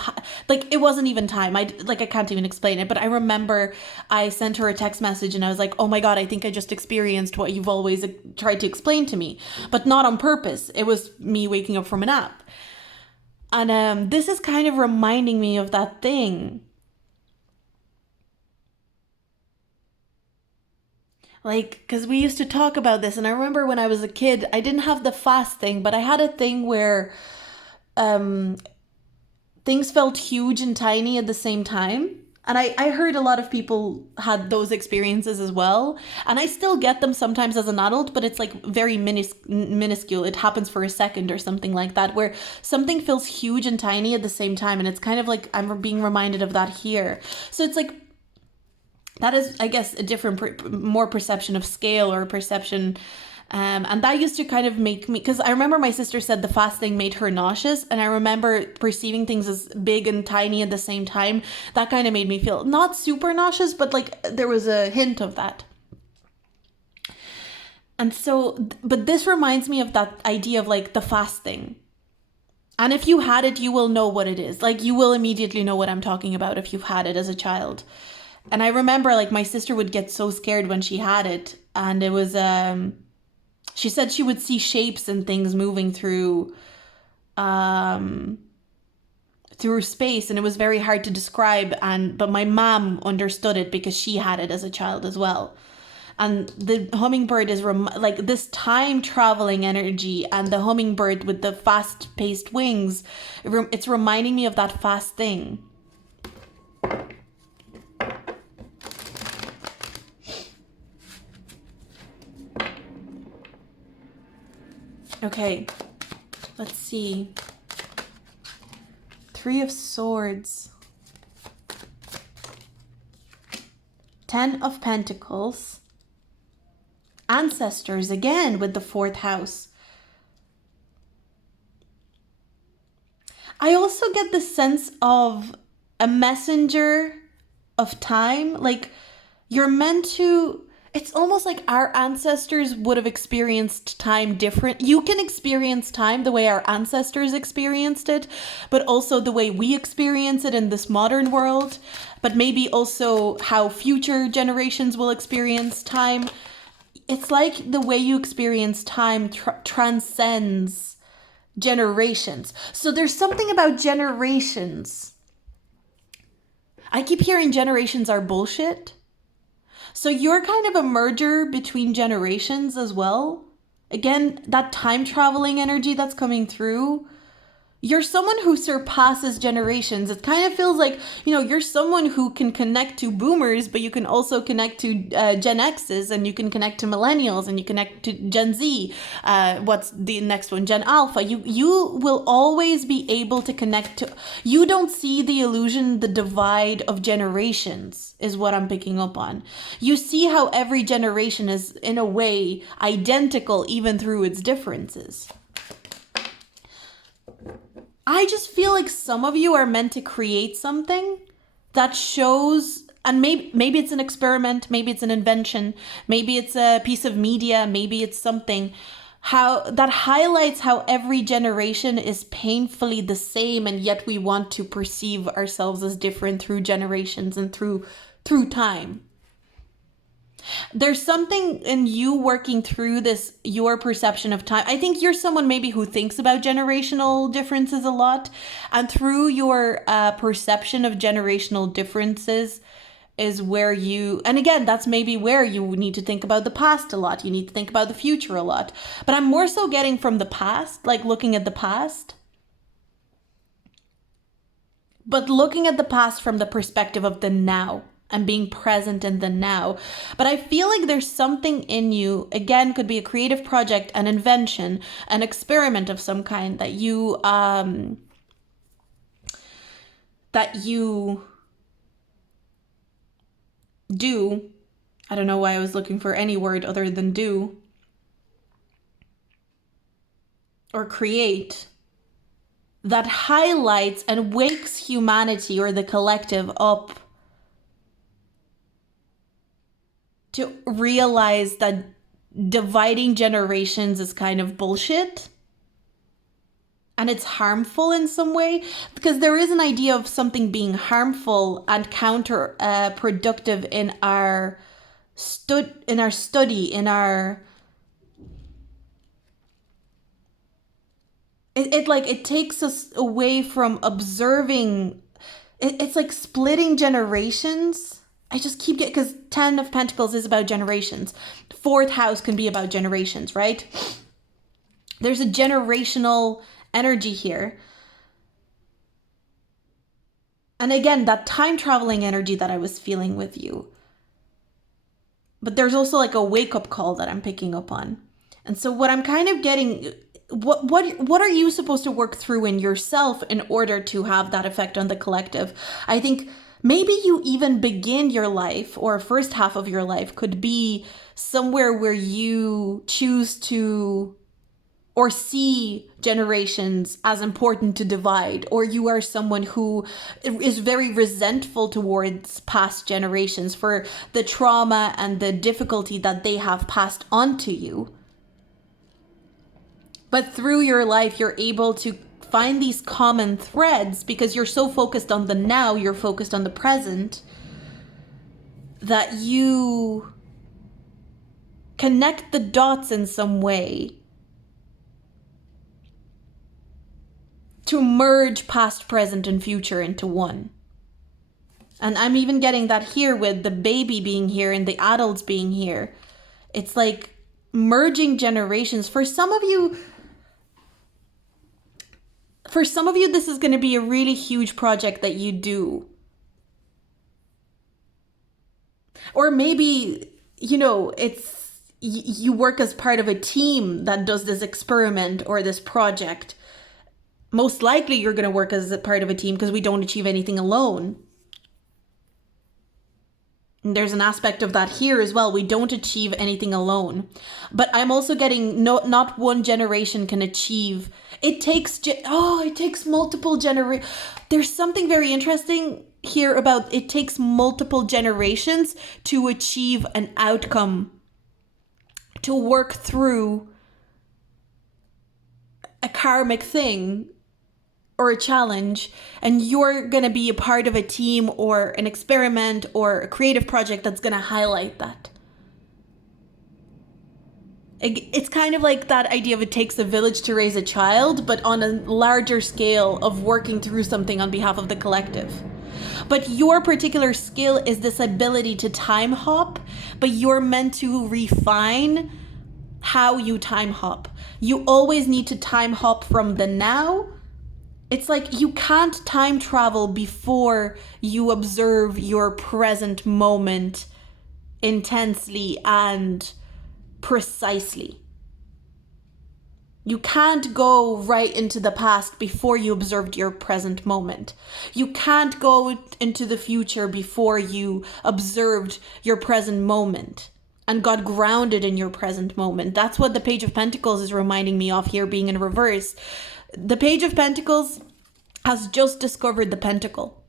like it wasn't even time. I can't even explain it. But I remember I sent her a text message and I was like, oh my God, I think I just experienced what you've always tried to explain to me, but not on purpose. It was me waking up from a nap. And this is kind of reminding me of that thing. Like, because we used to talk about this. And I remember when I was a kid, I didn't have the fast thing, but I had a thing where things felt huge and tiny at the same time. And I heard a lot of people had those experiences as well. And I still get them sometimes as an adult, but it's like very minuscule. It happens for a second or something like that, where something feels huge and tiny at the same time. And it's kind of like I'm being reminded of that here. So it's like, that is, I guess, a different, more perception of scale or perception. And that used to kind of make me, because I remember my sister said the fasting made her nauseous, and I remember perceiving things as big and tiny at the same time. That kind of made me feel not super nauseous, but like there was a hint of that. And so, but this reminds me of that idea of like the fasting. And if you had it, you will know what it is. Like you will immediately know what I'm talking about if you've had it as a child. And I remember like my sister would get so scared when she had it, and it was she said she would see shapes and things moving through space, and it was very hard to describe, but my mom understood it because she had it as a child as well. And the hummingbird is like this time traveling energy, and the hummingbird with the fast paced wings, it's reminding me of that fast thing. Okay, let's see. 3 of Swords. 10 of Pentacles. Ancestors again with the 4th house. I also get the sense of a messenger of time. Like you're meant to... It's almost like our ancestors would have experienced time different. You can experience time the way our ancestors experienced it, but also the way we experience it in this modern world, but maybe also how future generations will experience time. It's like the way you experience time transcends generations. So there's something about generations. I keep hearing generations are bullshit. So you're kind of a merger between generations as well. Again, that time traveling energy that's coming through. You're someone who surpasses generations. It kind of feels like, you're someone who can connect to boomers, but you can also connect to Gen X's, and you can connect to millennials, and you connect to Gen Z. What's the next one? Gen Alpha. You will always be able to connect to... You don't see the illusion, the divide of generations is what I'm picking up on. You see how every generation is, in a way, identical even through its differences. I just feel like some of you are meant to create something that shows, and maybe it's an experiment, maybe it's an invention, maybe it's a piece of media, maybe it's something how that highlights how every generation is painfully the same, and yet we want to perceive ourselves as different through generations and through time. There's something in you working through this, your perception of time. I think you're someone maybe who thinks about generational differences a lot. And through your perception of generational differences is where you... And again, that's maybe where you need to think about the past a lot. You need to think about the future a lot. But I'm more so getting from the past, like looking at the past. But looking at the past from the perspective of the now. And being present in the now. But I feel like there's something in you, again, could be a creative project, an invention, an experiment of some kind that you do. I don't know why I was looking for any word other than do. Or create. That highlights and wakes humanity or the collective up to realize that dividing generations is kind of bullshit. And it's harmful in some way. Because there is an idea of something being harmful and counterproductive in our study, it takes us away from observing. It's like splitting generations. I just keep getting, because 10 of Pentacles is about generations. 4th house can be about generations, right? There's a generational energy here. And again, that time traveling energy that I was feeling with you. But there's also like a wake up call that I'm picking up on. And so what I'm kind of getting, what are you supposed to work through in yourself in order to have that effect on the collective? I think maybe you even begin your life, or first half of your life could be somewhere where you choose to or see generations as important to divide, or you are someone who is very resentful towards past generations for the trauma and the difficulty that they have passed on to you. But through your life, you're able to find these common threads because you're so focused on the now, you're focused on the present, that you connect the dots in some way to merge past, present, and future into one. And I'm even getting that here with the baby being here and the adults being here. It's like merging generations. For some of you, this is going to be a really huge project that you do. Or maybe, it's you work as part of a team that does this experiment or this project. Most likely you're going to work as a part of a team because we don't achieve anything alone. And there's an aspect of that here as well. We don't achieve anything alone. But I'm also getting not one generation can achieve. It takes multiple generations. There's something very interesting here about it takes multiple generations to achieve an outcome, to work through a karmic thing or a challenge, and you're going to be a part of a team or an experiment or a creative project that's going to highlight that. It's kind of like that idea of it takes a village to raise a child, but on a larger scale of working through something on behalf of the collective. But your particular skill is this ability to time hop, but you're meant to refine how you time hop. You always need to time hop from the now. It's like you can't time travel before you observe your present moment intensely and precisely. You can't go right into the past before you observed your present moment. You can't go into the future before you observed your present moment and got grounded in your present moment. That's what the Page of Pentacles is reminding me of here, being in reverse. The Page of Pentacles has just discovered the Pentacle.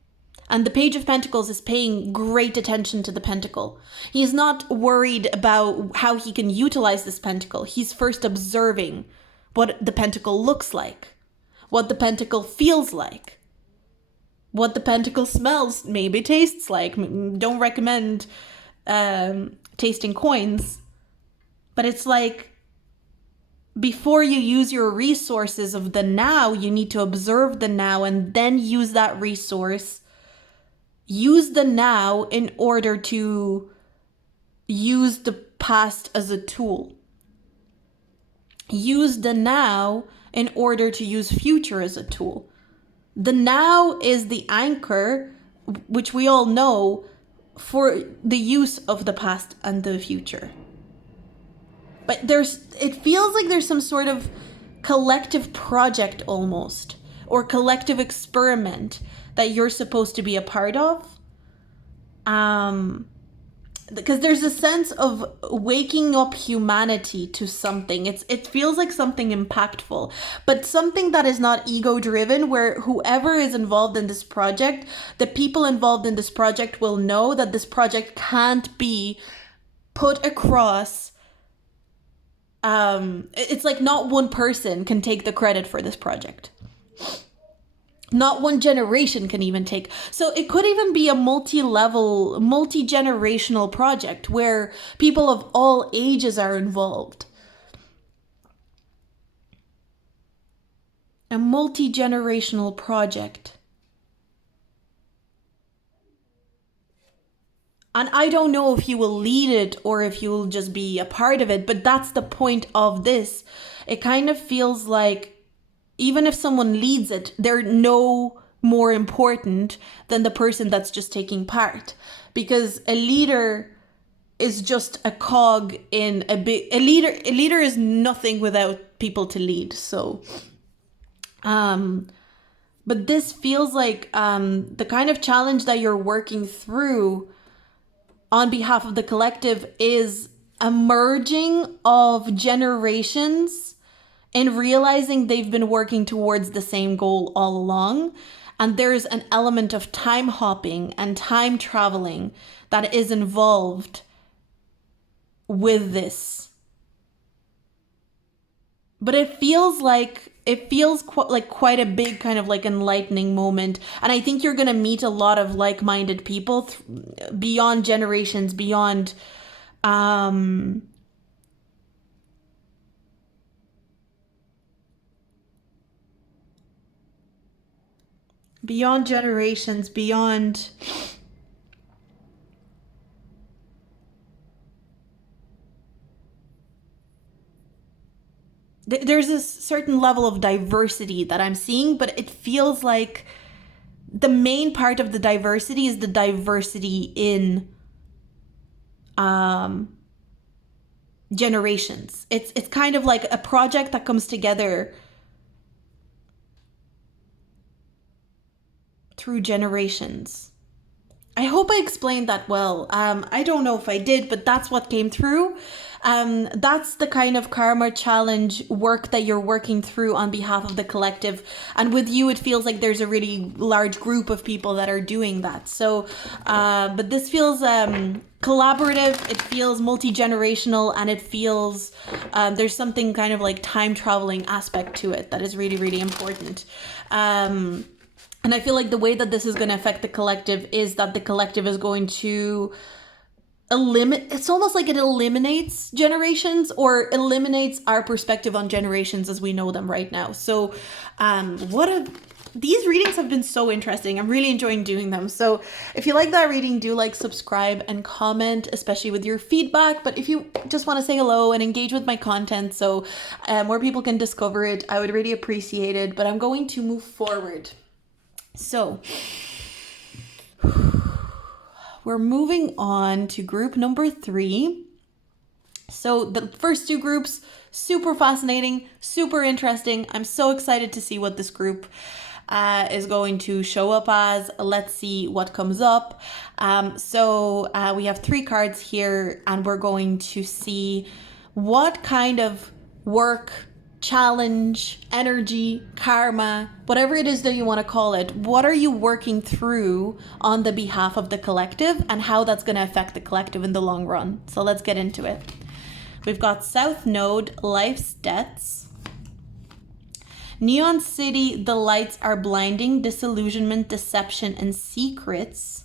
And the Page of Pentacles is paying great attention to the Pentacle. He's not worried about how he can utilize this Pentacle. He's first observing what the Pentacle looks like, what the Pentacle feels like, what the Pentacle smells, maybe tastes like. Don't recommend tasting coins. But it's like, before you use your resources of the now, you need to observe the now and then use that resource. Use the now in order to use the past as a tool. Use the now in order to use future as a tool. The now is the anchor, which we all know, for the use of the past and the future. But it feels like there's some sort of collective project almost, or collective experiment that you're supposed to be a part of. Because there's a sense of waking up humanity to something. It feels like something impactful, but something that is not ego-driven, where whoever is involved in this project, the people involved in this project will know that this project can't be put across. It's like not one person can take the credit for this project. Not one generation can even take. So it could even be a multi-level, multi-generational project where people of all ages are involved. A multi-generational project. And I don't know if you will lead it or if you will just be a part of it, but that's the point of this. It kind of feels like even if someone leads it, they're no more important than the person that's just taking part, because a leader is just a cog in a leader is nothing without people to lead. So but this feels like the kind of challenge that you're working through on behalf of the collective is a merging of generations and realizing they've been working towards the same goal all along. And there's an element of time hopping and time traveling that is involved with this. But it feels quite a big kind of like enlightening moment. And I think you're going to meet a lot of like-minded people beyond generations, beyond beyond generations, beyond there's a certain level of diversity that I'm seeing, but it feels like the main part of the diversity is the diversity in generations. It's kind of like a project that comes together through generations. I hope I explained that well. I don't know if I did, but that's what came through. That's the kind of karma challenge work that you're working through on behalf of the collective. And with you, it feels like there's a really large group of people that are doing that. So, but this feels collaborative, it feels multi-generational, and it feels there's something kind of like time traveling aspect to it that is really, really important. And I feel like the way that this is going to affect the collective is that the collective is going to it's almost like it eliminates generations, or eliminates our perspective on generations as we know them right now. So these readings have been so interesting. I'm really enjoying doing them. So if you like that reading, do like, subscribe, and comment, especially with your feedback. But if you just want to say hello and engage with my content so more people can discover it, I would really appreciate it. But I'm going to move forward. So we're moving on to group number 3. So the first 2 groups, super fascinating, super interesting. I'm so excited to see what this group is going to show up as. Let's see what comes up. So we have 3 cards here, and we're going to see what kind of work, challenge, energy, karma, whatever it is that you want to call it, what are you working through on the behalf of the collective, and how that's going to affect the collective in the long run. So let's get into it. We've got South Node, Life's Debts. Neon City, the lights are blinding, disillusionment, deception, and secrets.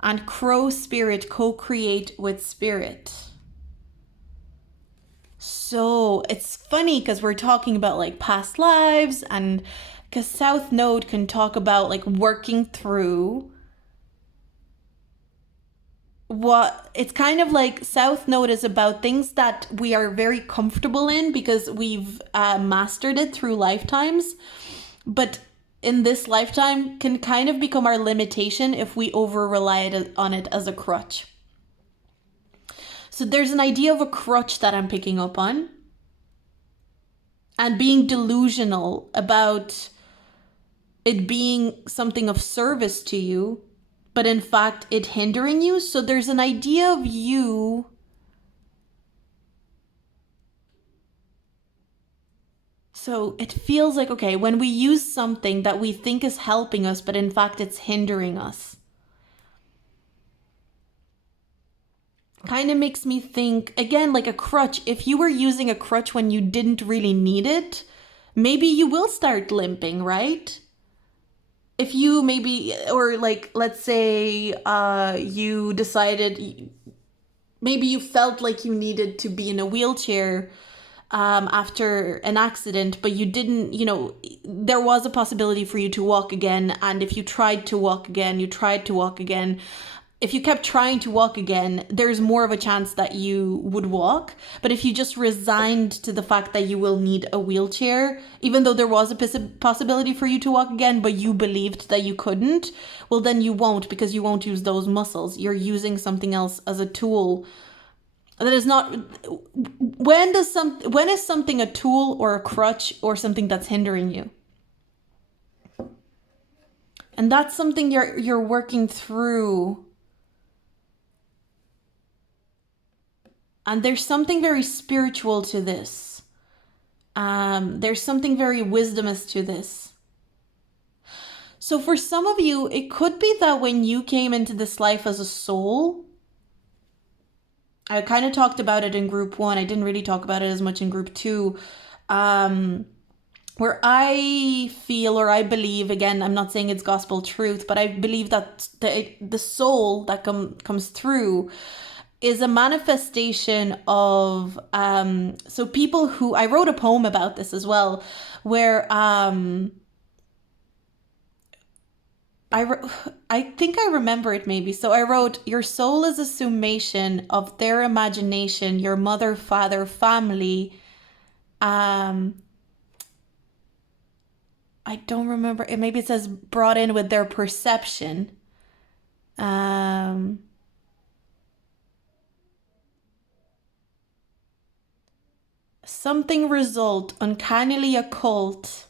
And Crow Spirit, co-create with Spirit. So it's funny because we're talking about like past lives, and because South Node can talk about like working through what it's kind of like. South Node is about things that we are very comfortable in because we've mastered it through lifetimes, but in this lifetime can kind of become our limitation if we over rely on it as a crutch. So there's an idea of a crutch that I'm picking up on, and being delusional about it being something of service to you, but in fact it hindering you. So there's an idea of you so it feels like, okay, when we use something that we think is helping us, but in fact it's hindering us. Kind of makes me think, again, like a crutch. If you were using a crutch when you didn't really need it, maybe you will start limping, right? If you maybe, or like, let's say you decided, maybe you felt like you needed to be in a wheelchair after an accident, but you didn't, there was a possibility for you to walk again. And if you tried to walk again, if you kept trying to walk again, there's more of a chance that you would walk. But if you just resigned to the fact that you will need a wheelchair, even though there was a possibility for you to walk again, but you believed that you couldn't, well, then you won't, because you won't use those muscles. You're using something else as a tool. That is not. When is something a tool or a crutch or something that's hindering you? And that's something you're working through. And there's something very spiritual to this. There's something very wisdomous to this. So for some of you, it could be that when you came into this life as a soul, I kind of talked about it in group 1. I didn't really talk about it as much in group 2. Where I feel, or I believe, again, I'm not saying it's gospel truth, but I believe that the soul that comes through is a manifestation of, so people who, I wrote a poem about this as well, where I think I remember it maybe. So I wrote, your soul is a summation of their imagination, your mother, father, family. I don't remember. Maybe it says brought in with their perception. Something result, uncannily occult,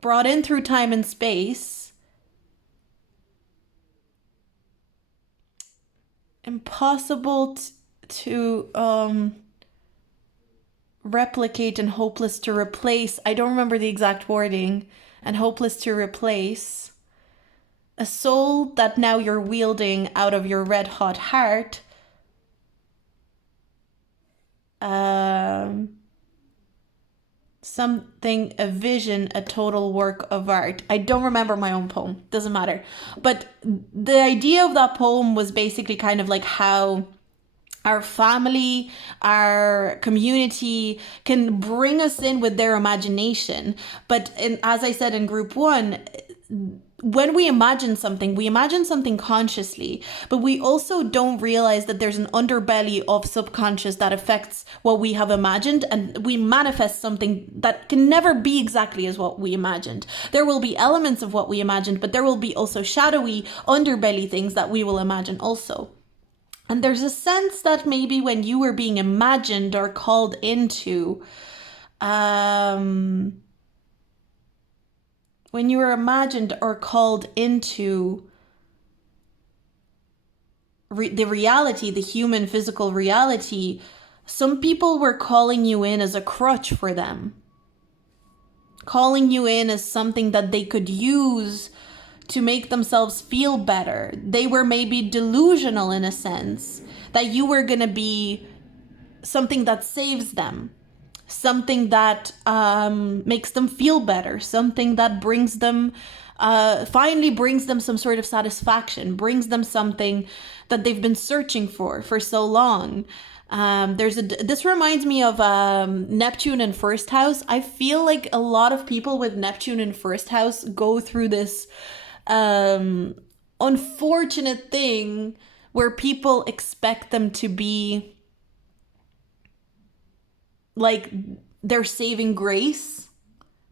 brought in through time and space, impossible to replicate and hopeless to replace. I don't remember the exact wording. And hopeless to replace. A soul that now you're wielding out of your red hot heart. Something, a vision, a total work of art. I don't remember my own poem. Doesn't matter. But the idea of that poem was basically kind of like how our family, our community can bring us in with their imagination. But as I said in group 1, when we imagine something consciously, but we also don't realize that there's an underbelly of subconscious that affects what we have imagined, and we manifest something that can never be exactly as what we imagined. There will be elements of what we imagined, but there will be also shadowy underbelly things that we will imagine also. And there's a sense that maybe when you were being imagined or called into, when you were imagined or called into the reality, the human physical reality, some people were calling you in as a crutch for them. Calling you in as something that they could use to make themselves feel better. They were maybe delusional in a sense that you were going to be something that saves them. Something that makes them feel better, something that brings them, finally brings them some sort of satisfaction, brings them something that they've been searching for so long. This reminds me of Neptune in first house. I feel like a lot of people with Neptune in first house go through this unfortunate thing where people expect them to be like their saving grace.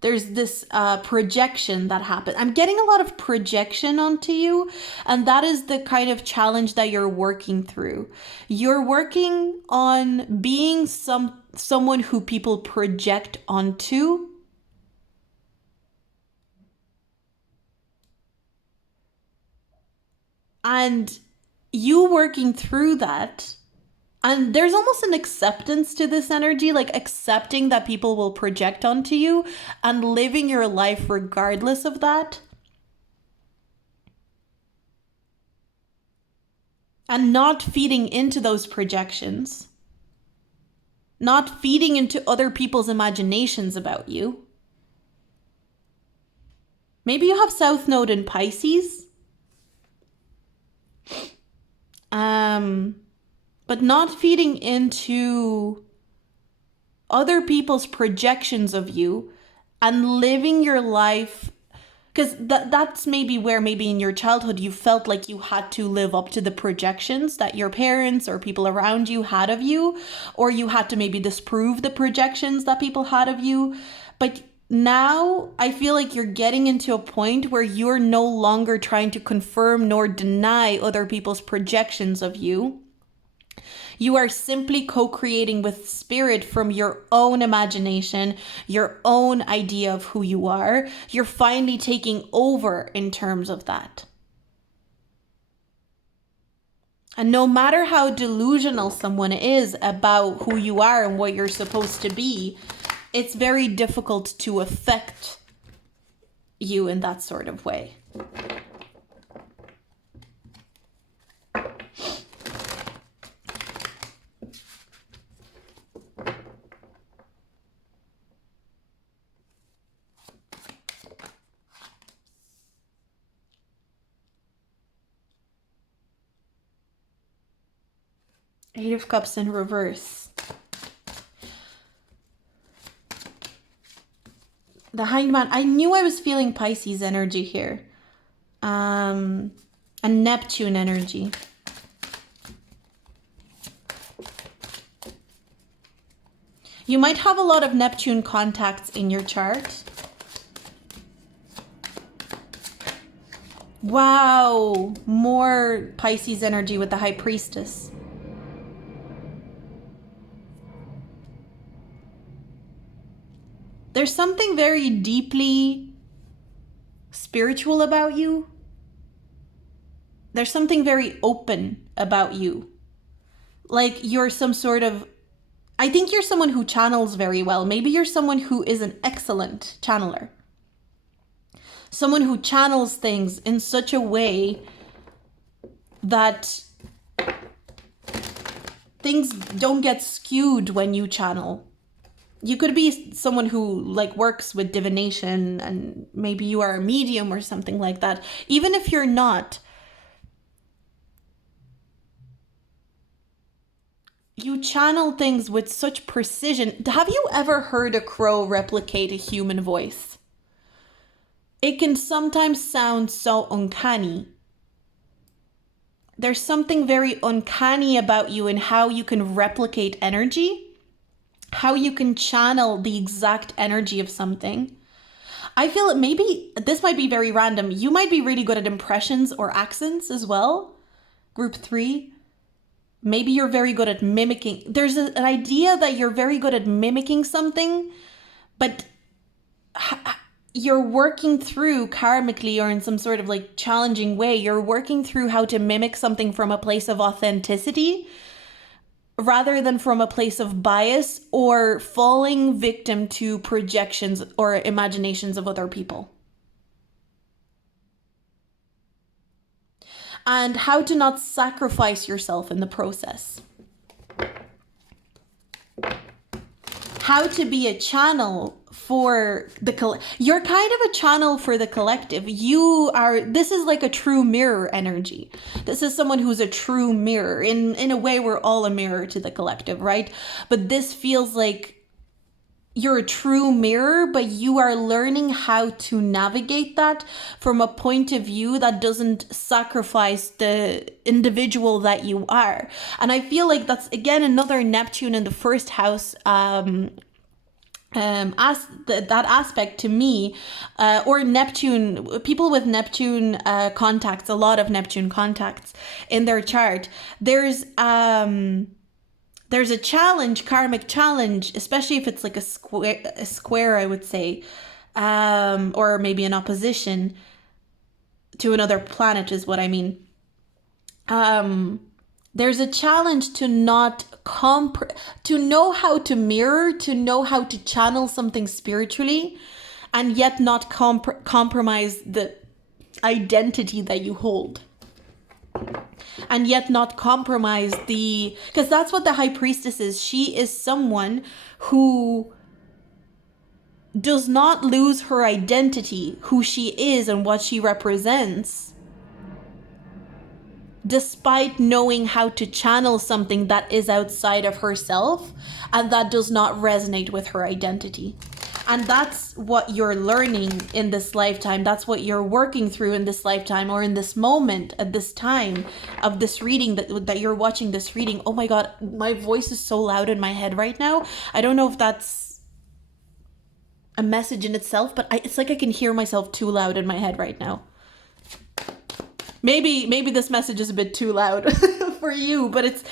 There's this projection that happens. I'm getting a lot of projection onto you, and that is the kind of challenge that you're working through. You're working on being someone who people project onto. And you working through that. And there's almost an acceptance to this energy, like accepting that people will project onto you and living your life regardless of that. And not feeding into those projections. Not feeding into other people's imaginations about you. Maybe you have South Node in Pisces. But not feeding into other people's projections of you and living your life Because that's maybe where maybe in your childhood you felt like you had to live up to the projections that your parents or people around you had of you, or you had to maybe disprove the projections that people had of you. But now I feel like you're getting into a point where you're no longer trying to confirm nor deny other people's projections of you. You are simply co-creating with spirit from your own imagination, your own idea of who you are. You're finally taking over in terms of that. And no matter how delusional someone is about who you are and what you're supposed to be, it's very difficult to affect you in that sort of way. Eight of Cups in reverse. The Hanged Man. I knew I was feeling Pisces energy here. And Neptune energy. You might have a lot of Neptune contacts in your chart. Wow, more Pisces energy with the High Priestess. There's something very deeply spiritual about you. There's something very open about you. Like you're some sort of, I think you're someone who channels very well. Maybe you're someone who is an excellent channeler. Someone who channels things in such a way that things don't get skewed when you channel. You could be someone who like works with divination, and maybe you are a medium or something like that. Even if you're not, you channel things with such precision. Have you ever heard a crow replicate a human voice? It can sometimes sound so uncanny. There's something very uncanny about you in how you can replicate energy. How you can channel the exact energy of something. I feel that maybe this might be very random. You might be really good at impressions or accents as well. Group 3. Maybe you're very good at mimicking. There's an idea that you're very good at mimicking something, but you're working through karmically or in some sort of like challenging way. You're working through how to mimic something from a place of authenticity, rather than from a place of bias or falling victim to projections or imaginations of other people. And how to not sacrifice yourself in the process. How to be a channel for the you're kind of a channel for the collective. This is like a true mirror energy. This is someone who's a true mirror. In a way, we're all a mirror to the collective, right? But this feels like you're a true mirror, but you are learning how to navigate that from a point of view that doesn't sacrifice the individual that you are. And I feel like that's again another Neptune in the first house that aspect to me, or Neptune, people with Neptune contacts, a lot of Neptune contacts in their chart. There's a challenge, karmic challenge, especially if it's like a square, I would say, or maybe an opposition to another planet is what I mean. There's a challenge to not to know how to mirror, to know how to channel something spiritually, and yet not compromise the identity that you hold. And yet not compromise because that's what the High Priestess is. She is someone who does not lose her identity, who she is and what she represents, despite knowing how to channel something that is outside of herself and that does not resonate with her identity. And that's what you're learning in this lifetime. That's what you're working through in this lifetime, or in this moment, at this time of this reading that you're watching this reading. Oh my God, my voice is so loud in my head right now. I don't know if that's a message in itself, but it's like I can hear myself too loud in my head right now. Maybe this message is a bit too loud for you, but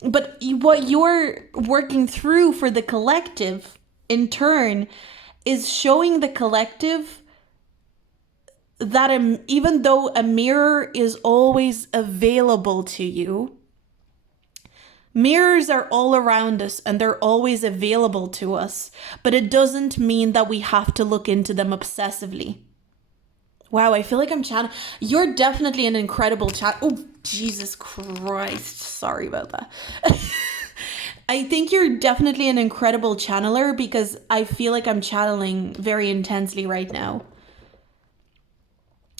what you're working through for the collective in turn is showing the collective that even though a mirror is always available to you, mirrors are all around us and they're always available to us, but it doesn't mean that we have to look into them obsessively. Wow, I feel like I'm channeling. You're definitely an incredible chat. Oh, Jesus Christ. Sorry about that. I think you're definitely an incredible channeler, because I feel like I'm channeling very intensely right now.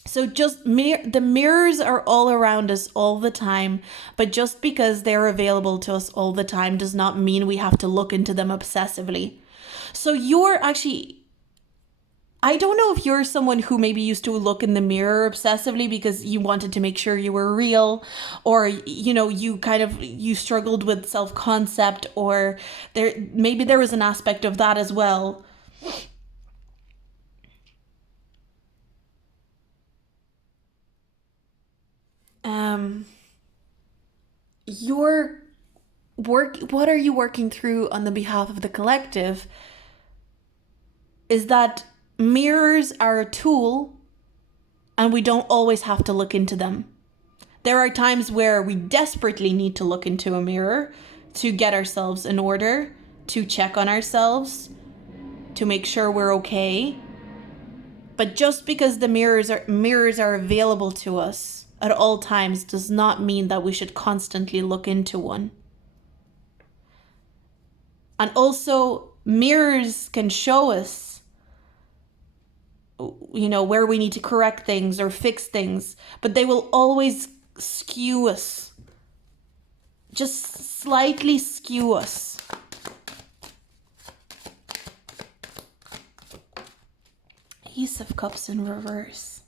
So just the mirrors are all around us all the time, but just because they're available to us all the time does not mean we have to look into them obsessively. So you're actually... I don't know if you're someone who maybe used to look in the mirror obsessively because you wanted to make sure you were real, or, you know, you struggled with self-concept, or maybe there was an aspect of that as well. What are you working through on the behalf of the collective is that mirrors are a tool and we don't always have to look into them. There are times where we desperately need to look into a mirror to get ourselves in order, to check on ourselves, to make sure we're okay. But just because the mirrors are available to us at all times does not mean that we should constantly look into one. And also, mirrors can show us, you know, where we need to correct things or fix things, but they will always skew us. Just slightly skew us. Ace of Cups in reverse.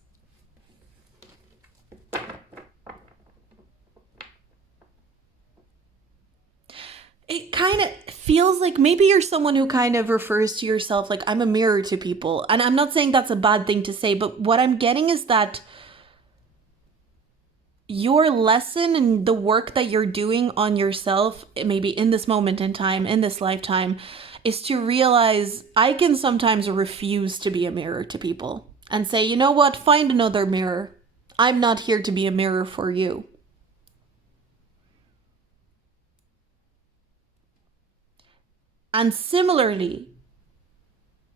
It kind of feels like maybe you're someone who kind of refers to yourself like, I'm a mirror to people. And I'm not saying that's a bad thing to say, but what I'm getting is that your lesson and the work that you're doing on yourself, maybe in this moment in time, in this lifetime, is to realize I can sometimes refuse to be a mirror to people and say, you know what, find another mirror. I'm not here to be a mirror for you. And similarly,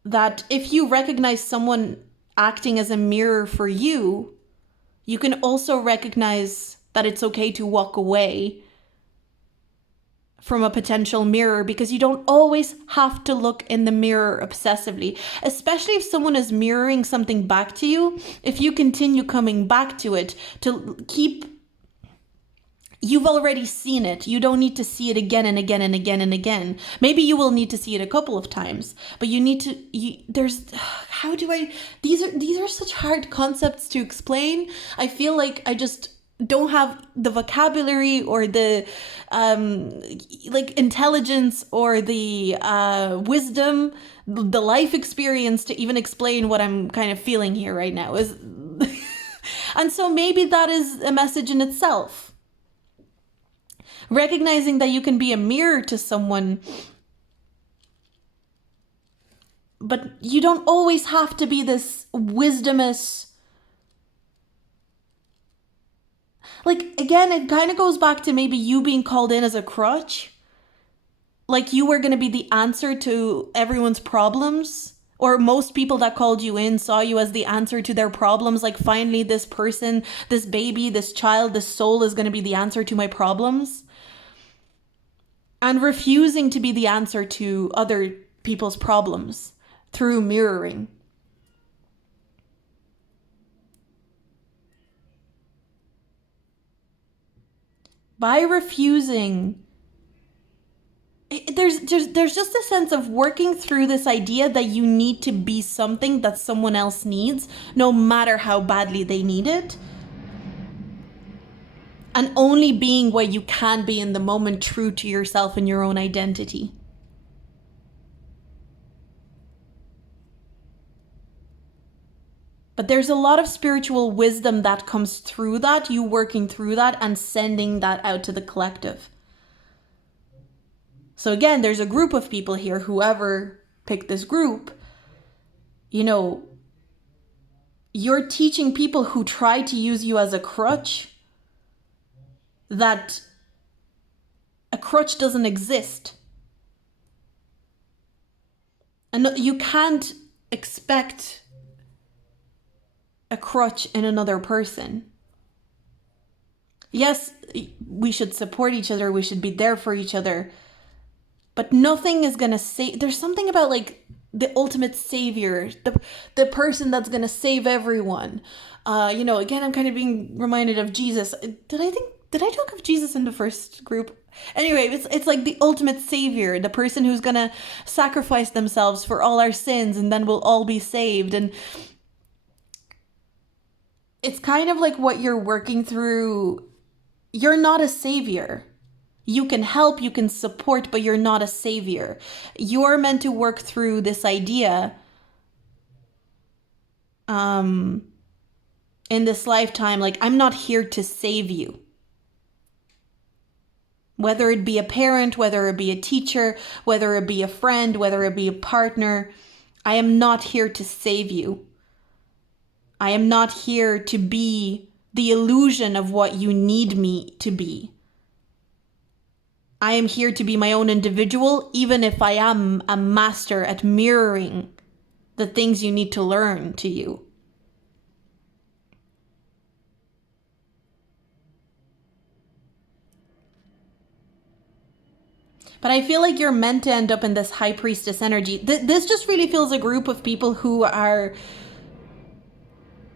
that if you recognize someone acting as a mirror for you, you can also recognize that it's okay to walk away from a potential mirror, because you don't always have to look in the mirror obsessively, especially if someone is mirroring something back to you. If you continue coming back to it, you've already seen it. You don't need to see it again and again and again and again. Maybe you will need to see it a couple of times, but you need to, these are such hard concepts to explain. I feel like I just don't have the vocabulary or the intelligence or the wisdom, the life experience to even explain what I'm kind of feeling here right now. And so maybe that is a message in itself. Recognizing that you can be a mirror to someone, but you don't always have to be this wisdomous. Like, again, it kind of goes back to maybe you being called in as a crutch. Like you were going to be the answer to everyone's problems. Or most people that called you in saw you as the answer to their problems. Like, finally, this person, this baby, this child, this soul is going to be the answer to my problems. And refusing to be the answer to other people's problems through mirroring. By refusing, there's just a sense of working through this idea that you need to be something that someone else needs, no matter how badly they need it, and only being what you can be in the moment, true to yourself and your own identity. But there's a lot of spiritual wisdom that comes through that, you working through that and sending that out to the collective. So again, there's a group of people here, whoever picked this group, you know, you're teaching people who try to use you as a crutch that a crutch doesn't exist. And you can't expect a crutch in another person. Yes, we should support each other, we should be there for each other, but nothing is gonna save. There's something about like the ultimate savior, the person that's gonna save everyone. You know, again, I'm kind of being reminded of Jesus. Did I talk of Jesus in the first group? Anyway, it's like the ultimate savior, the person who's gonna sacrifice themselves for all our sins, and then we'll all be saved. And it's kind of like what you're working through. You're not a savior. You can help, you can support, but you're not a savior. You're meant to work through this idea in this lifetime. Like, I'm not here to save you. Whether it be a parent, whether it be a teacher, whether it be a friend, whether it be a partner, I am not here to save you. I am not here to be the illusion of what you need me to be. I am here to be my own individual, even if I am a master at mirroring the things you need to learn to you. But I feel like you're meant to end up in this high priestess energy. This just really feels a group of people who are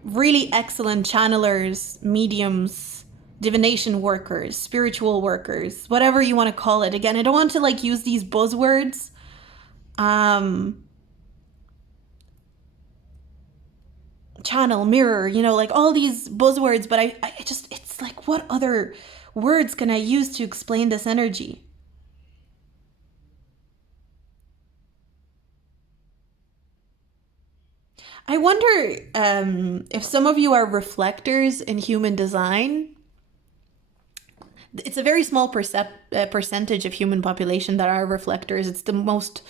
really excellent channelers, mediums, divination workers, spiritual workers, whatever you want to call it. Again, I don't want to like use these buzzwords. Channel, mirror, you know, like all these buzzwords, but I just, it's like, what other words can I use to explain this energy? I wonder if some of you are reflectors in human design. It's a very small percentage of human population that are reflectors. It's the most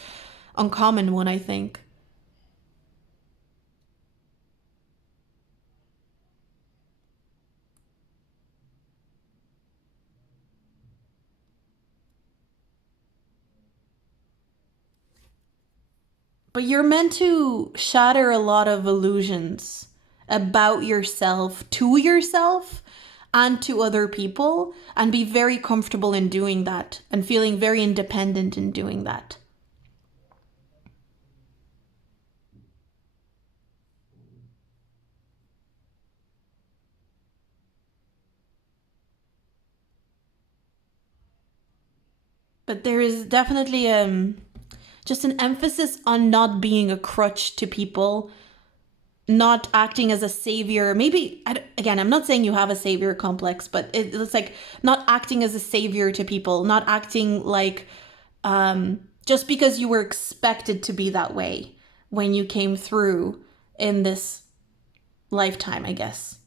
uncommon one, I think. But you're meant to shatter a lot of illusions about yourself to yourself and to other people, and be very comfortable in doing that and feeling very independent in doing that. But there is definitely just an emphasis on not being a crutch to people, not acting as a savior. Maybe, again, I'm not saying you have a savior complex, but it's like not acting as a savior to people, not acting like just because you were expected to be that way when you came through in this lifetime, I guess.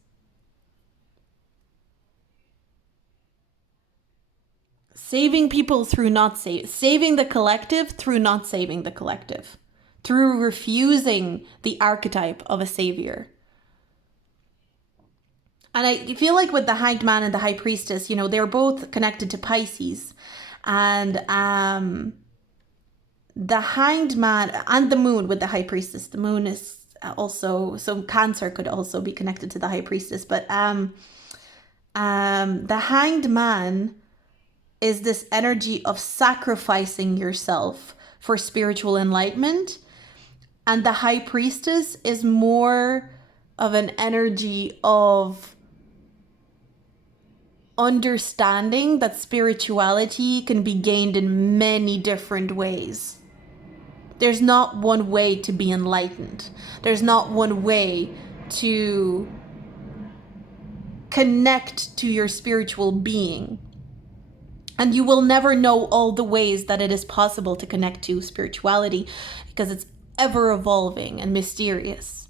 Saving people through not saving the collective through not saving the collective, through refusing the archetype of a savior. And I feel like with the Hanged Man and the High Priestess, you know, they're both connected to Pisces. And the Hanged Man and the Moon with the High Priestess. The Moon is also, so Cancer could also be connected to the High Priestess. But the Hanged Man is this energy of sacrificing yourself for spiritual enlightenment. And the High Priestess is more of an energy of understanding that spirituality can be gained in many different ways. There's not one way to be enlightened. There's not one way to connect to your spiritual being. And you will never know all the ways that it is possible to connect to spirituality, because it's ever evolving and mysterious.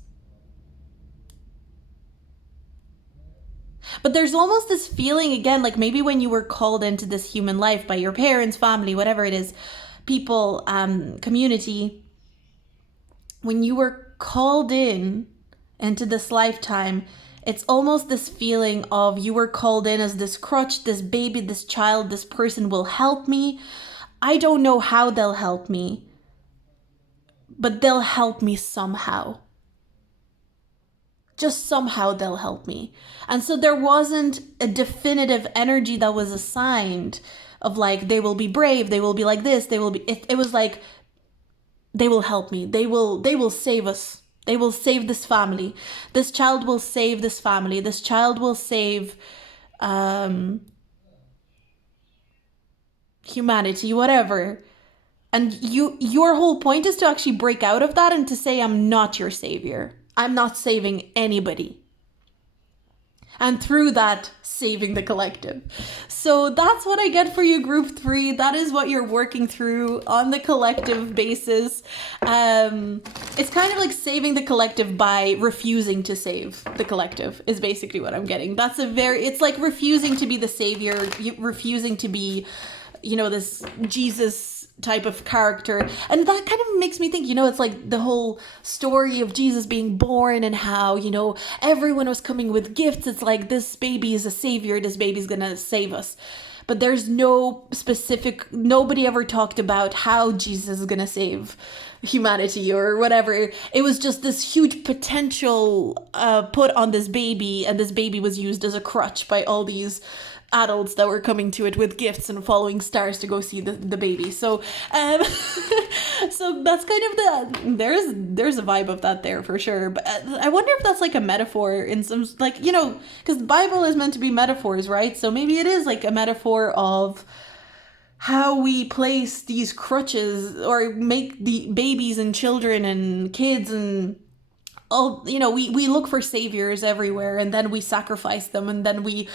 But there's almost this feeling, again, like maybe when you were called into this human life by your parents, family, whatever it is, people, community, when you were called into this lifetime, it's almost this feeling of you were called in as this crutch, this baby, this child, this person will help me. I don't know how they'll help me, but they'll help me somehow. Just somehow they'll help me. And so there wasn't a definitive energy that was assigned of like, they will be brave, they will be like this, they will be, it was like, they will help me, they will save us, they will save this family, this child will save this family, this child will save humanity, whatever. And your whole point is to actually break out of that and to say, I'm not your savior, I'm not saving anybody. And through that, saving the collective. So that's what I get for you, group 3. That is what you're working through on the collective basis. It's kind of like saving the collective by refusing to save the collective is basically what I'm getting. It's like refusing to be the savior, refusing to be, this Jesus type of character. And that kind of makes me think, it's like the whole story of Jesus being born and how, everyone was coming with gifts. It's like, this baby is a savior, this baby's gonna save us. But there's nobody ever talked about how Jesus is gonna save humanity or whatever. It was just this huge potential put on this baby, and this baby was used as a crutch by all these adults that were coming to it with gifts and following stars to go see the baby. So so that's kind of there's a vibe of that there for sure. But I wonder if that's like a metaphor in some, like, because the Bible is meant to be metaphors, right? So maybe it is like a metaphor of how we place these crutches or make the babies and children and kids and all, we look for saviors everywhere, and then we sacrifice them, and then we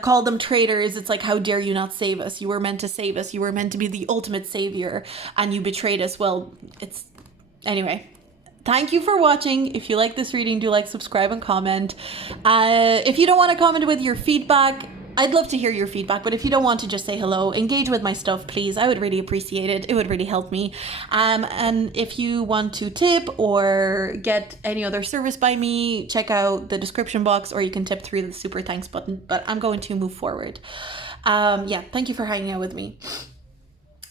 call them traitors. It's like, how dare you not save us? You were meant to save us. You were meant to be the ultimate savior, and you betrayed us. Well, anyway. Thank you for watching. If you like this reading, do like, subscribe, and comment. If you don't want to comment with your feedback, I'd love to hear your feedback, but if you don't want to, just say hello. Engage with my stuff, please. I would really appreciate it. It would really help me. And if you want to tip or get any other service by me, check out the description box, or you can tip through the super thanks button. But I'm going to move forward. Thank you for hanging out with me.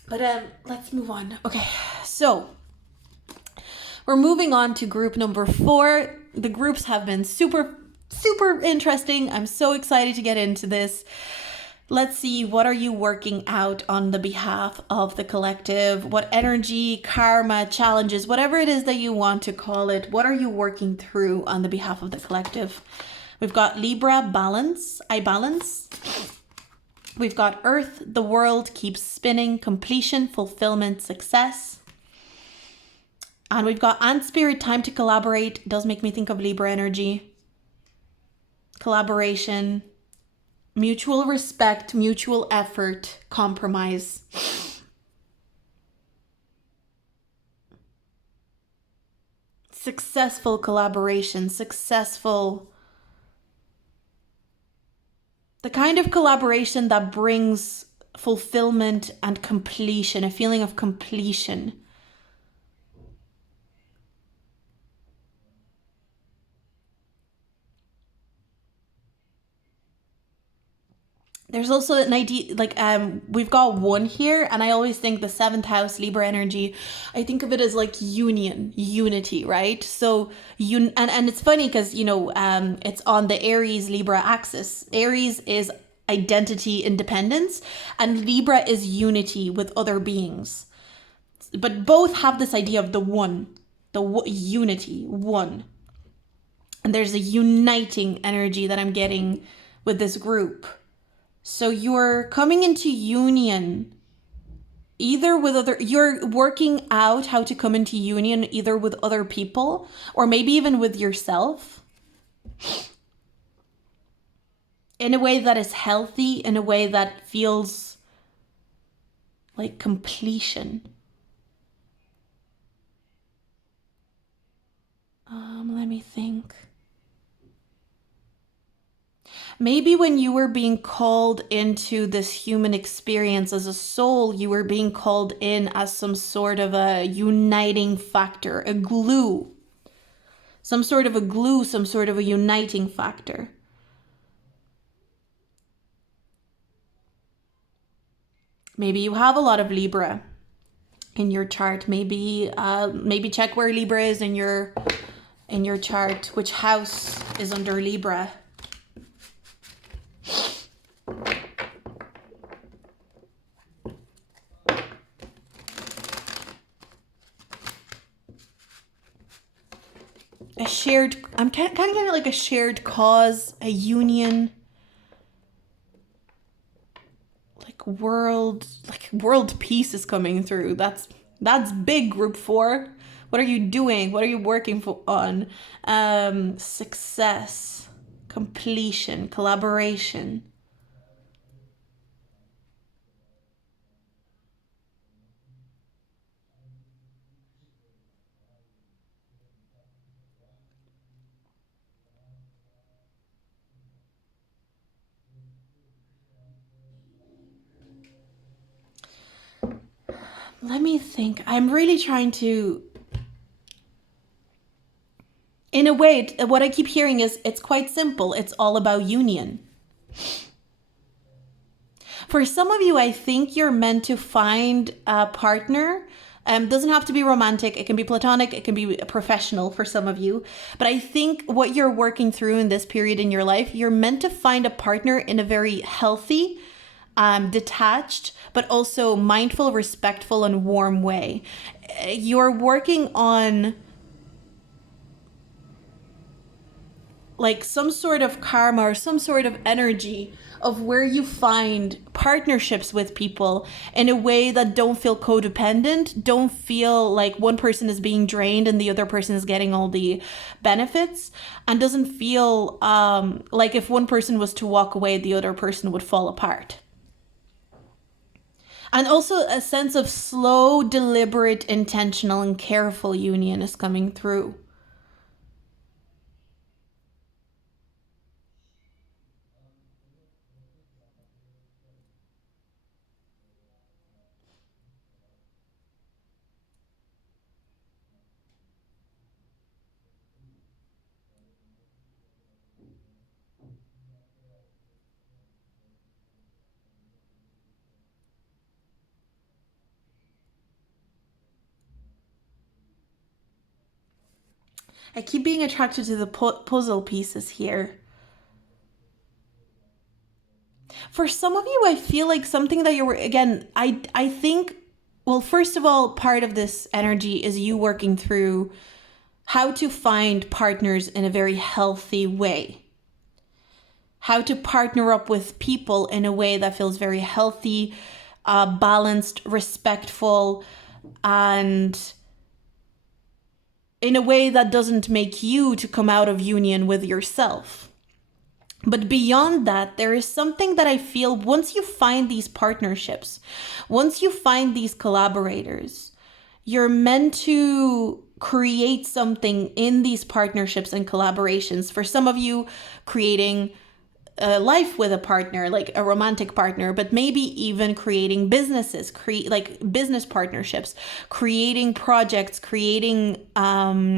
But let's move on. Okay, so we're moving on to group number 4. The groups have been super interesting. I'm so excited to get into this. Let's see, what are you working out on the behalf of the collective? What energy, karma, challenges, whatever it is that you want to call it, what are you working through on the behalf of the collective? We've got Libra, balance, I balance. We've got Earth, the world keeps spinning, completion, fulfillment, success. And we've got Ant Spirit, time to collaborate. Does make me think of Libra energy. Collaboration, mutual respect, mutual effort, compromise. Successful collaboration, the kind of collaboration that brings fulfillment and completion, a feeling of completion. There's also an idea, like, we've got 1 here, and I always think the 7th house, Libra energy, I think of it as like unity, right? So, and it's funny because, it's on the Aries Libra axis. Aries is identity, independence, and Libra is unity with other beings. But both have this idea of the one, unity, one. And there's a uniting energy that I'm getting with this group. So you're coming into union either with other, you're working out how to come into union either with other people or maybe even with yourself in a way that is healthy, in a way that feels like completion. Let me think. Maybe when you were being called into this human experience as a soul, you were being called in as some sort of a uniting factor, a glue. Some sort of a glue, some sort of a uniting factor. Maybe you have a lot of Libra in your chart. Maybe check where Libra is in your chart, which house is under Libra. I'm kind of getting like a shared cause, a union, like world peace is coming through. That's big, group 4. What are you doing? What are you working on? Success, completion, collaboration. Let me think. I'm really trying to, in a way, what I keep hearing is it's quite simple. It's all about union. For some of you, I think you're meant to find a partner. Doesn't have to be romantic. It can be platonic. It can be professional for some of you. But I think what you're working through in this period in your life, you're meant to find a partner in a very healthy, detached, but also mindful, respectful, and warm way. You're working on like some sort of karma or some sort of energy of where you find partnerships with people in a way that don't feel codependent, don't feel like one person is being drained and the other person is getting all the benefits, and doesn't feel like if one person was to walk away, the other person would fall apart. And also a sense of slow, deliberate, intentional, and careful union is coming through. I keep being attracted to the puzzle pieces here. For some of you, I feel like something that you're, again, I think, well, first of all, part of this energy is you working through how to find partners in a very healthy way. How to partner up with people in a way that feels very healthy, balanced, respectful, and in a way that doesn't make you to come out of union with yourself. But beyond that, there is something that I feel once you find these partnerships, once you find these collaborators, you're meant to create something in these partnerships and collaborations. For some of you, creating a life with a partner, like a romantic partner, but maybe even creating businesses, like business partnerships, creating projects, creating a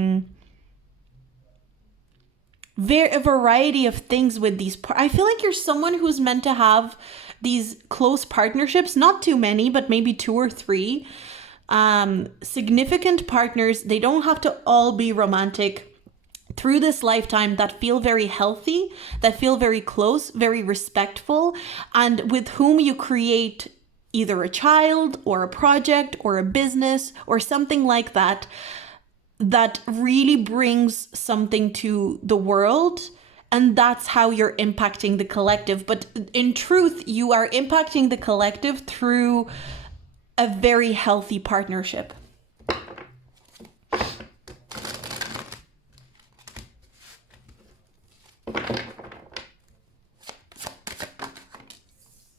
variety of things with these. I feel like you're someone who's meant to have these close partnerships, not too many, but maybe 2 or 3 significant partners. They don't have to all be romantic through this lifetime, that feel very healthy, that feel very close, very respectful, and with whom you create either a child or a project or a business or something like that, that really brings something to the world and that's how you're impacting the collective. But in truth, you are impacting the collective through a very healthy partnership.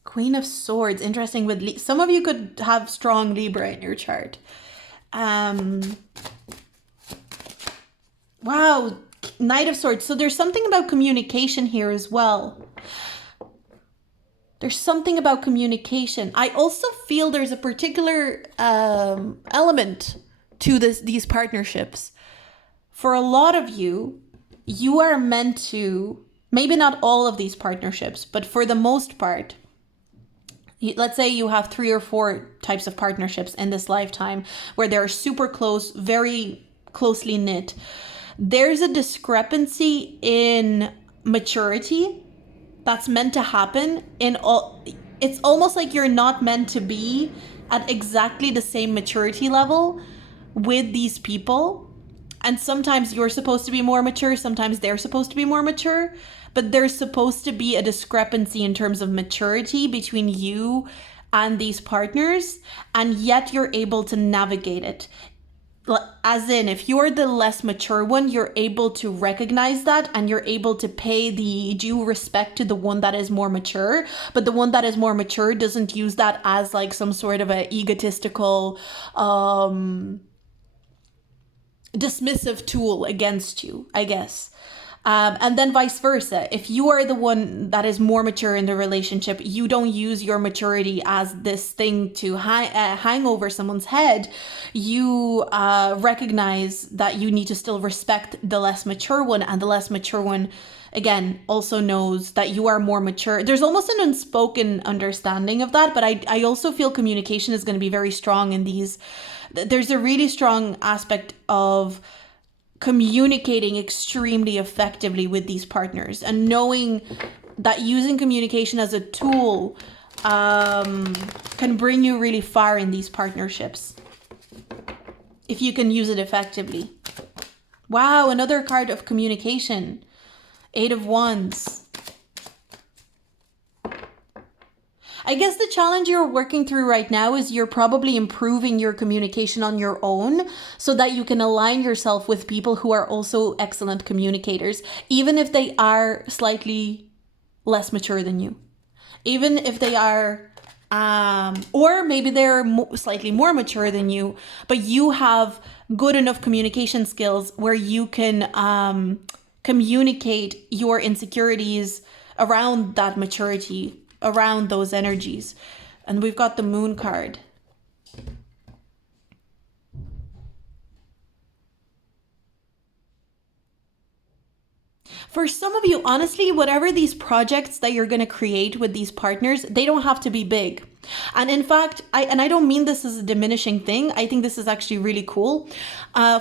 Queen of Swords, interesting. With some of you could have strong Libra in your chart. Wow, Knight of Swords. So there's something about communication here as well. There's something about communication. I also feel there's a particular element to these partnerships. For a lot of you, you are meant to, maybe not all of these partnerships, but for the most part, let's say you have 3 or 4 types of partnerships in this lifetime where they're super close, very closely knit. There's a discrepancy in maturity that's meant to happen in all. It's almost like you're not meant to be at exactly the same maturity level with these people. And sometimes you're supposed to be more mature, sometimes they're supposed to be more mature, but there's supposed to be a discrepancy in terms of maturity between you and these partners, and yet you're able to navigate it. As in, if you're the less mature one, you're able to recognize that and you're able to pay the due respect to the one that is more mature. But the one that is more mature doesn't use that as like some sort of a egotistical, dismissive tool against you, I guess. And then vice versa. If you are the one that is more mature in the relationship, you don't use your maturity as this thing to hang over someone's head. You recognize that you need to still respect the less mature one, and the less mature one, again, also knows that you are more mature. There's almost an unspoken understanding of that, but I also feel communication is going to be very strong in these. There's a really strong aspect of communicating extremely effectively with these partners, and knowing that using communication as a tool can bring you really far in these partnerships if you can use it effectively. Wow, another card of communication. 8 of Wands. I guess the challenge you're working through right now is you're probably improving your communication on your own so that you can align yourself with people who are also excellent communicators, even if they are slightly less mature than you. Even if they are, or maybe they're slightly more mature than you, but you have good enough communication skills where you can communicate your insecurities around that maturity, around those energies. And we've got the Moon card. For some of you, honestly, whatever these projects that you're going to create with these partners, they don't have to be big. And in fact, I don't mean this as a diminishing thing. I think this is actually really cool.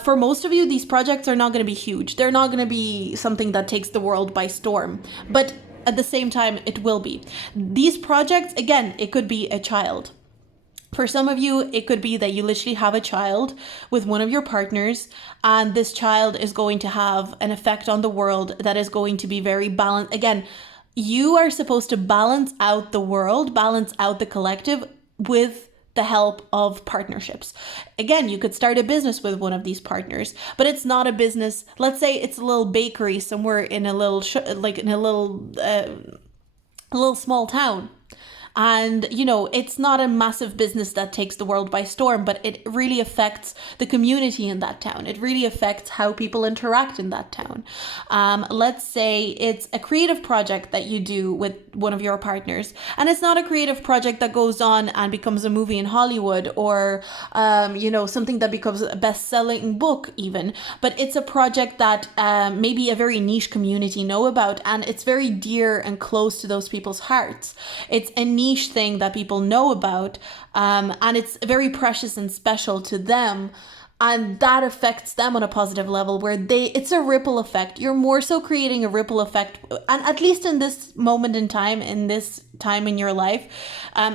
For most of you, these projects are not going to be huge. They're not going to be something that takes the world by storm. But at the same time, it will be. These projects, again, it could be a child. For some of you, it could be that you literally have a child with one of your partners, and this child is going to have an effect on the world that is going to be very balanced. Again, you are supposed to balance out the world, balance out the collective with the help of partnerships. Again, you could start a business with one of these partners, but it's not a business. Let's say it's a little bakery somewhere in a little little small town. And, you know, it's not a massive business that takes the world by storm, but it really affects the community in that town. It really affects how people interact in that town. Let's say it's a creative project that you do with one of your partners, and it's not a creative project that goes on and becomes a movie in Hollywood, or, something that becomes a best-selling book even, but it's a project that maybe a very niche community know about, and it's very dear and close to those people's hearts. It's a niche thing that people know about, and it's very precious and special to them, and that affects them on a positive level where it's a ripple effect. You're more so creating a ripple effect, and at least in this moment in time, in this time in your life,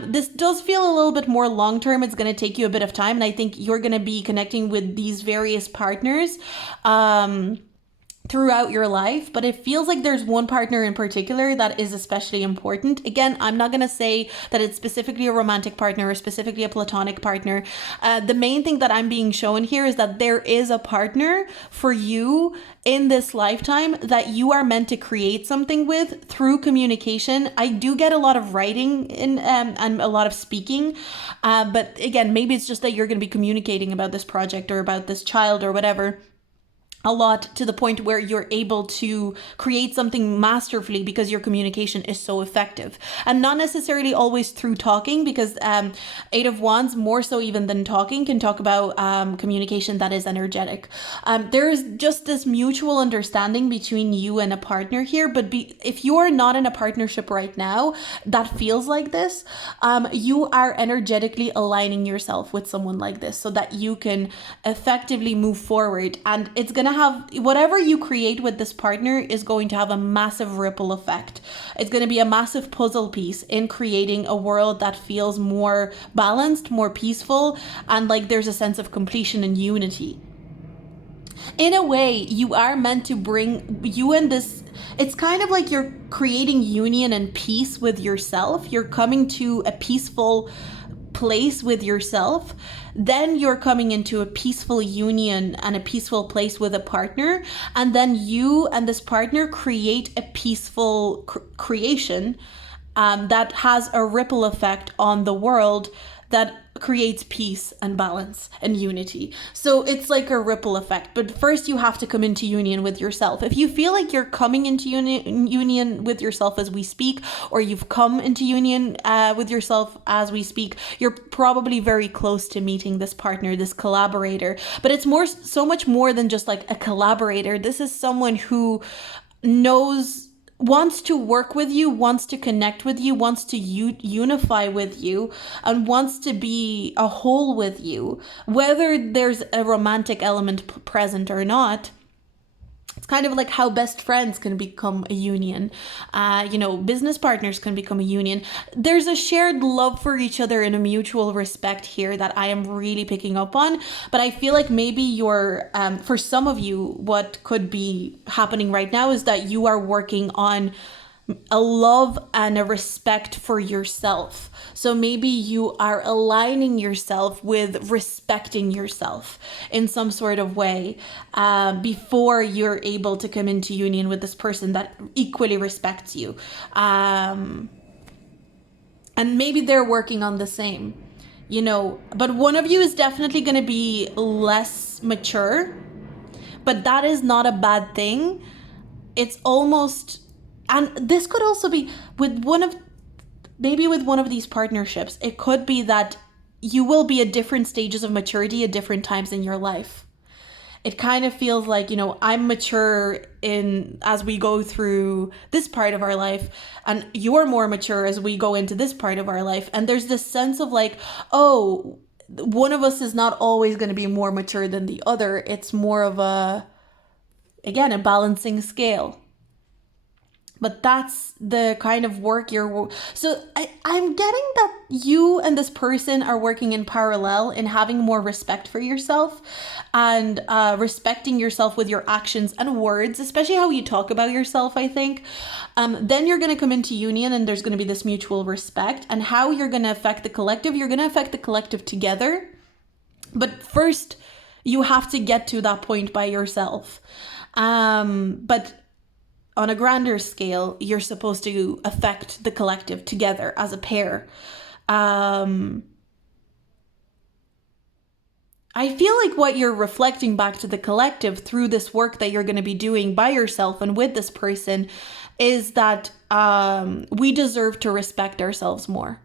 this does feel a little bit more long term. It's going to take you a bit of time, and I think you're going to be connecting with these various partners throughout your life, but it feels like there's one partner in particular that is especially important. Again, I'm not going to say that it's specifically a romantic partner or specifically a platonic partner. The main thing that I'm being shown here is that there is a partner for you in this lifetime that you are meant to create something with through communication. I do get a lot of writing in and a lot of speaking, but again, maybe it's just that you're going to be communicating about this project or about this child or whatever a lot, to the point where you're able to create something masterfully because your communication is so effective, and not necessarily always through talking, because Eight of Wands, more so even than talking, can talk about communication that is energetic. There is just this mutual understanding between you and a partner here, but if you are not in a partnership right now that feels like this, you are energetically aligning yourself with someone like this so that you can effectively move forward, and it's gonna have, whatever you create with this partner is going to have a massive ripple effect. It's going to be a massive puzzle piece in creating a world that feels more balanced, more peaceful, and like there's a sense of completion and unity. In a way, you are meant to bring you and this, it's kind of like you're creating union and peace with yourself. You're coming to a peaceful place with yourself, then you're coming into a peaceful union and a peaceful place with a partner, and then you and this partner create a peaceful creation that has a ripple effect on the world that creates peace and balance and unity. So it's like a ripple effect, but first you have to come into union with yourself. If you feel like you're coming into union with yourself as we speak, or you've come into union with yourself as we speak, you're probably very close to meeting this partner, this collaborator. But it's so much more than just like a collaborator. This is someone who wants to work with you, wants to connect with you, wants to unify with you, and wants to be a whole with you, whether there's a romantic element present or not. It's kind of like how best friends can become a union. Business partners can become a union. There's a shared love for each other and a mutual respect here that I am really picking up on. But I feel like maybe for some of you, what could be happening right now is that you are working on a love and a respect for yourself. So maybe you are aligning yourself with respecting yourself in some sort of way before you're able to come into union with this person that equally respects you. And maybe they're working on the same, but one of you is definitely going to be less mature, but that is not a bad thing. It's almost... And this could also be with one of these partnerships. It could be that you will be at different stages of maturity at different times in your life. It kind of feels like, I'm mature as we go through this part of our life, and you're more mature as we go into this part of our life. And there's this sense of like, oh, one of us is not always going to be more mature than the other. It's more of a balancing scale. But that's the kind of work so I'm getting that you and this person are working in parallel in having more respect for yourself and respecting yourself with your actions and words, especially how you talk about yourself, I think. Then you're going to come into union and there's going to be this mutual respect, and how you're going to affect the collective. You're going to affect the collective together. But first, you have to get to that point by yourself. But on a grander scale, you're supposed to affect the collective together as a pair. I feel like what you're reflecting back to the collective through this work that you're going to be doing by yourself and with this person is that we deserve to respect ourselves more.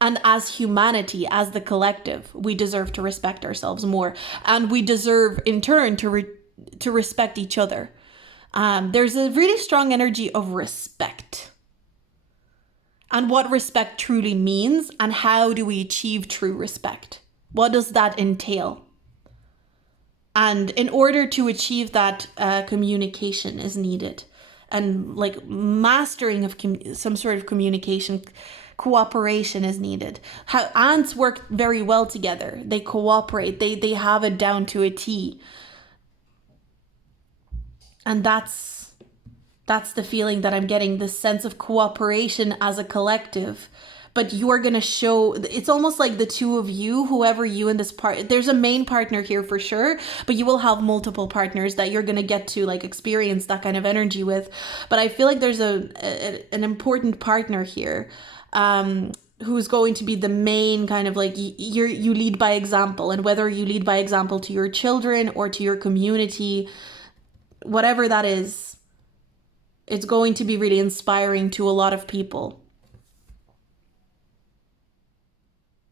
And as humanity, as the collective, we deserve to respect ourselves more. And we deserve, in turn, to respect each other. There's a really strong energy of respect, and what respect truly means, and how do we achieve true respect? What does that entail? And in order to achieve that, communication is needed, and like mastering of some sort of communication, cooperation is needed. How ants work very well together. They cooperate. They have it down to a T. And that's the feeling that I'm getting, this sense of cooperation as a collective. But you're going to show, it's almost like the two of you, whoever you in this part, there's a main partner here for sure, but you will have multiple partners that you're going to get to like experience that kind of energy with. But I feel like there's an important partner here, who's going to be the main kind of like, you lead by example. And whether you lead by example to your children or to your community, whatever that is, it's going to be really inspiring to a lot of people.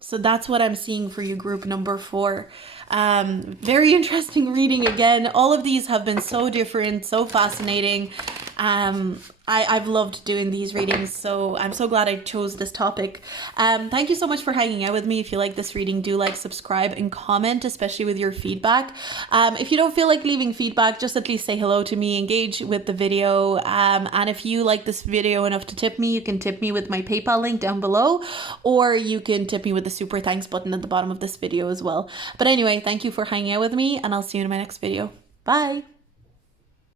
So that's what I'm seeing for you, group number 4. Very interesting reading again. All of these have been so different, so fascinating. I've loved doing these readings, so I'm so glad I chose this topic. Thank you so much for hanging out with me. If you like this reading, do like, subscribe, and comment, especially with your feedback. If you don't feel like leaving feedback, just at least say hello to me, engage with the video. And if you like this video enough to tip me, you can tip me with my PayPal link down below, or you can tip me with the super thanks button at the bottom of this video as well. But anyway, thank you for hanging out with me, and I'll see you in my next video. Bye!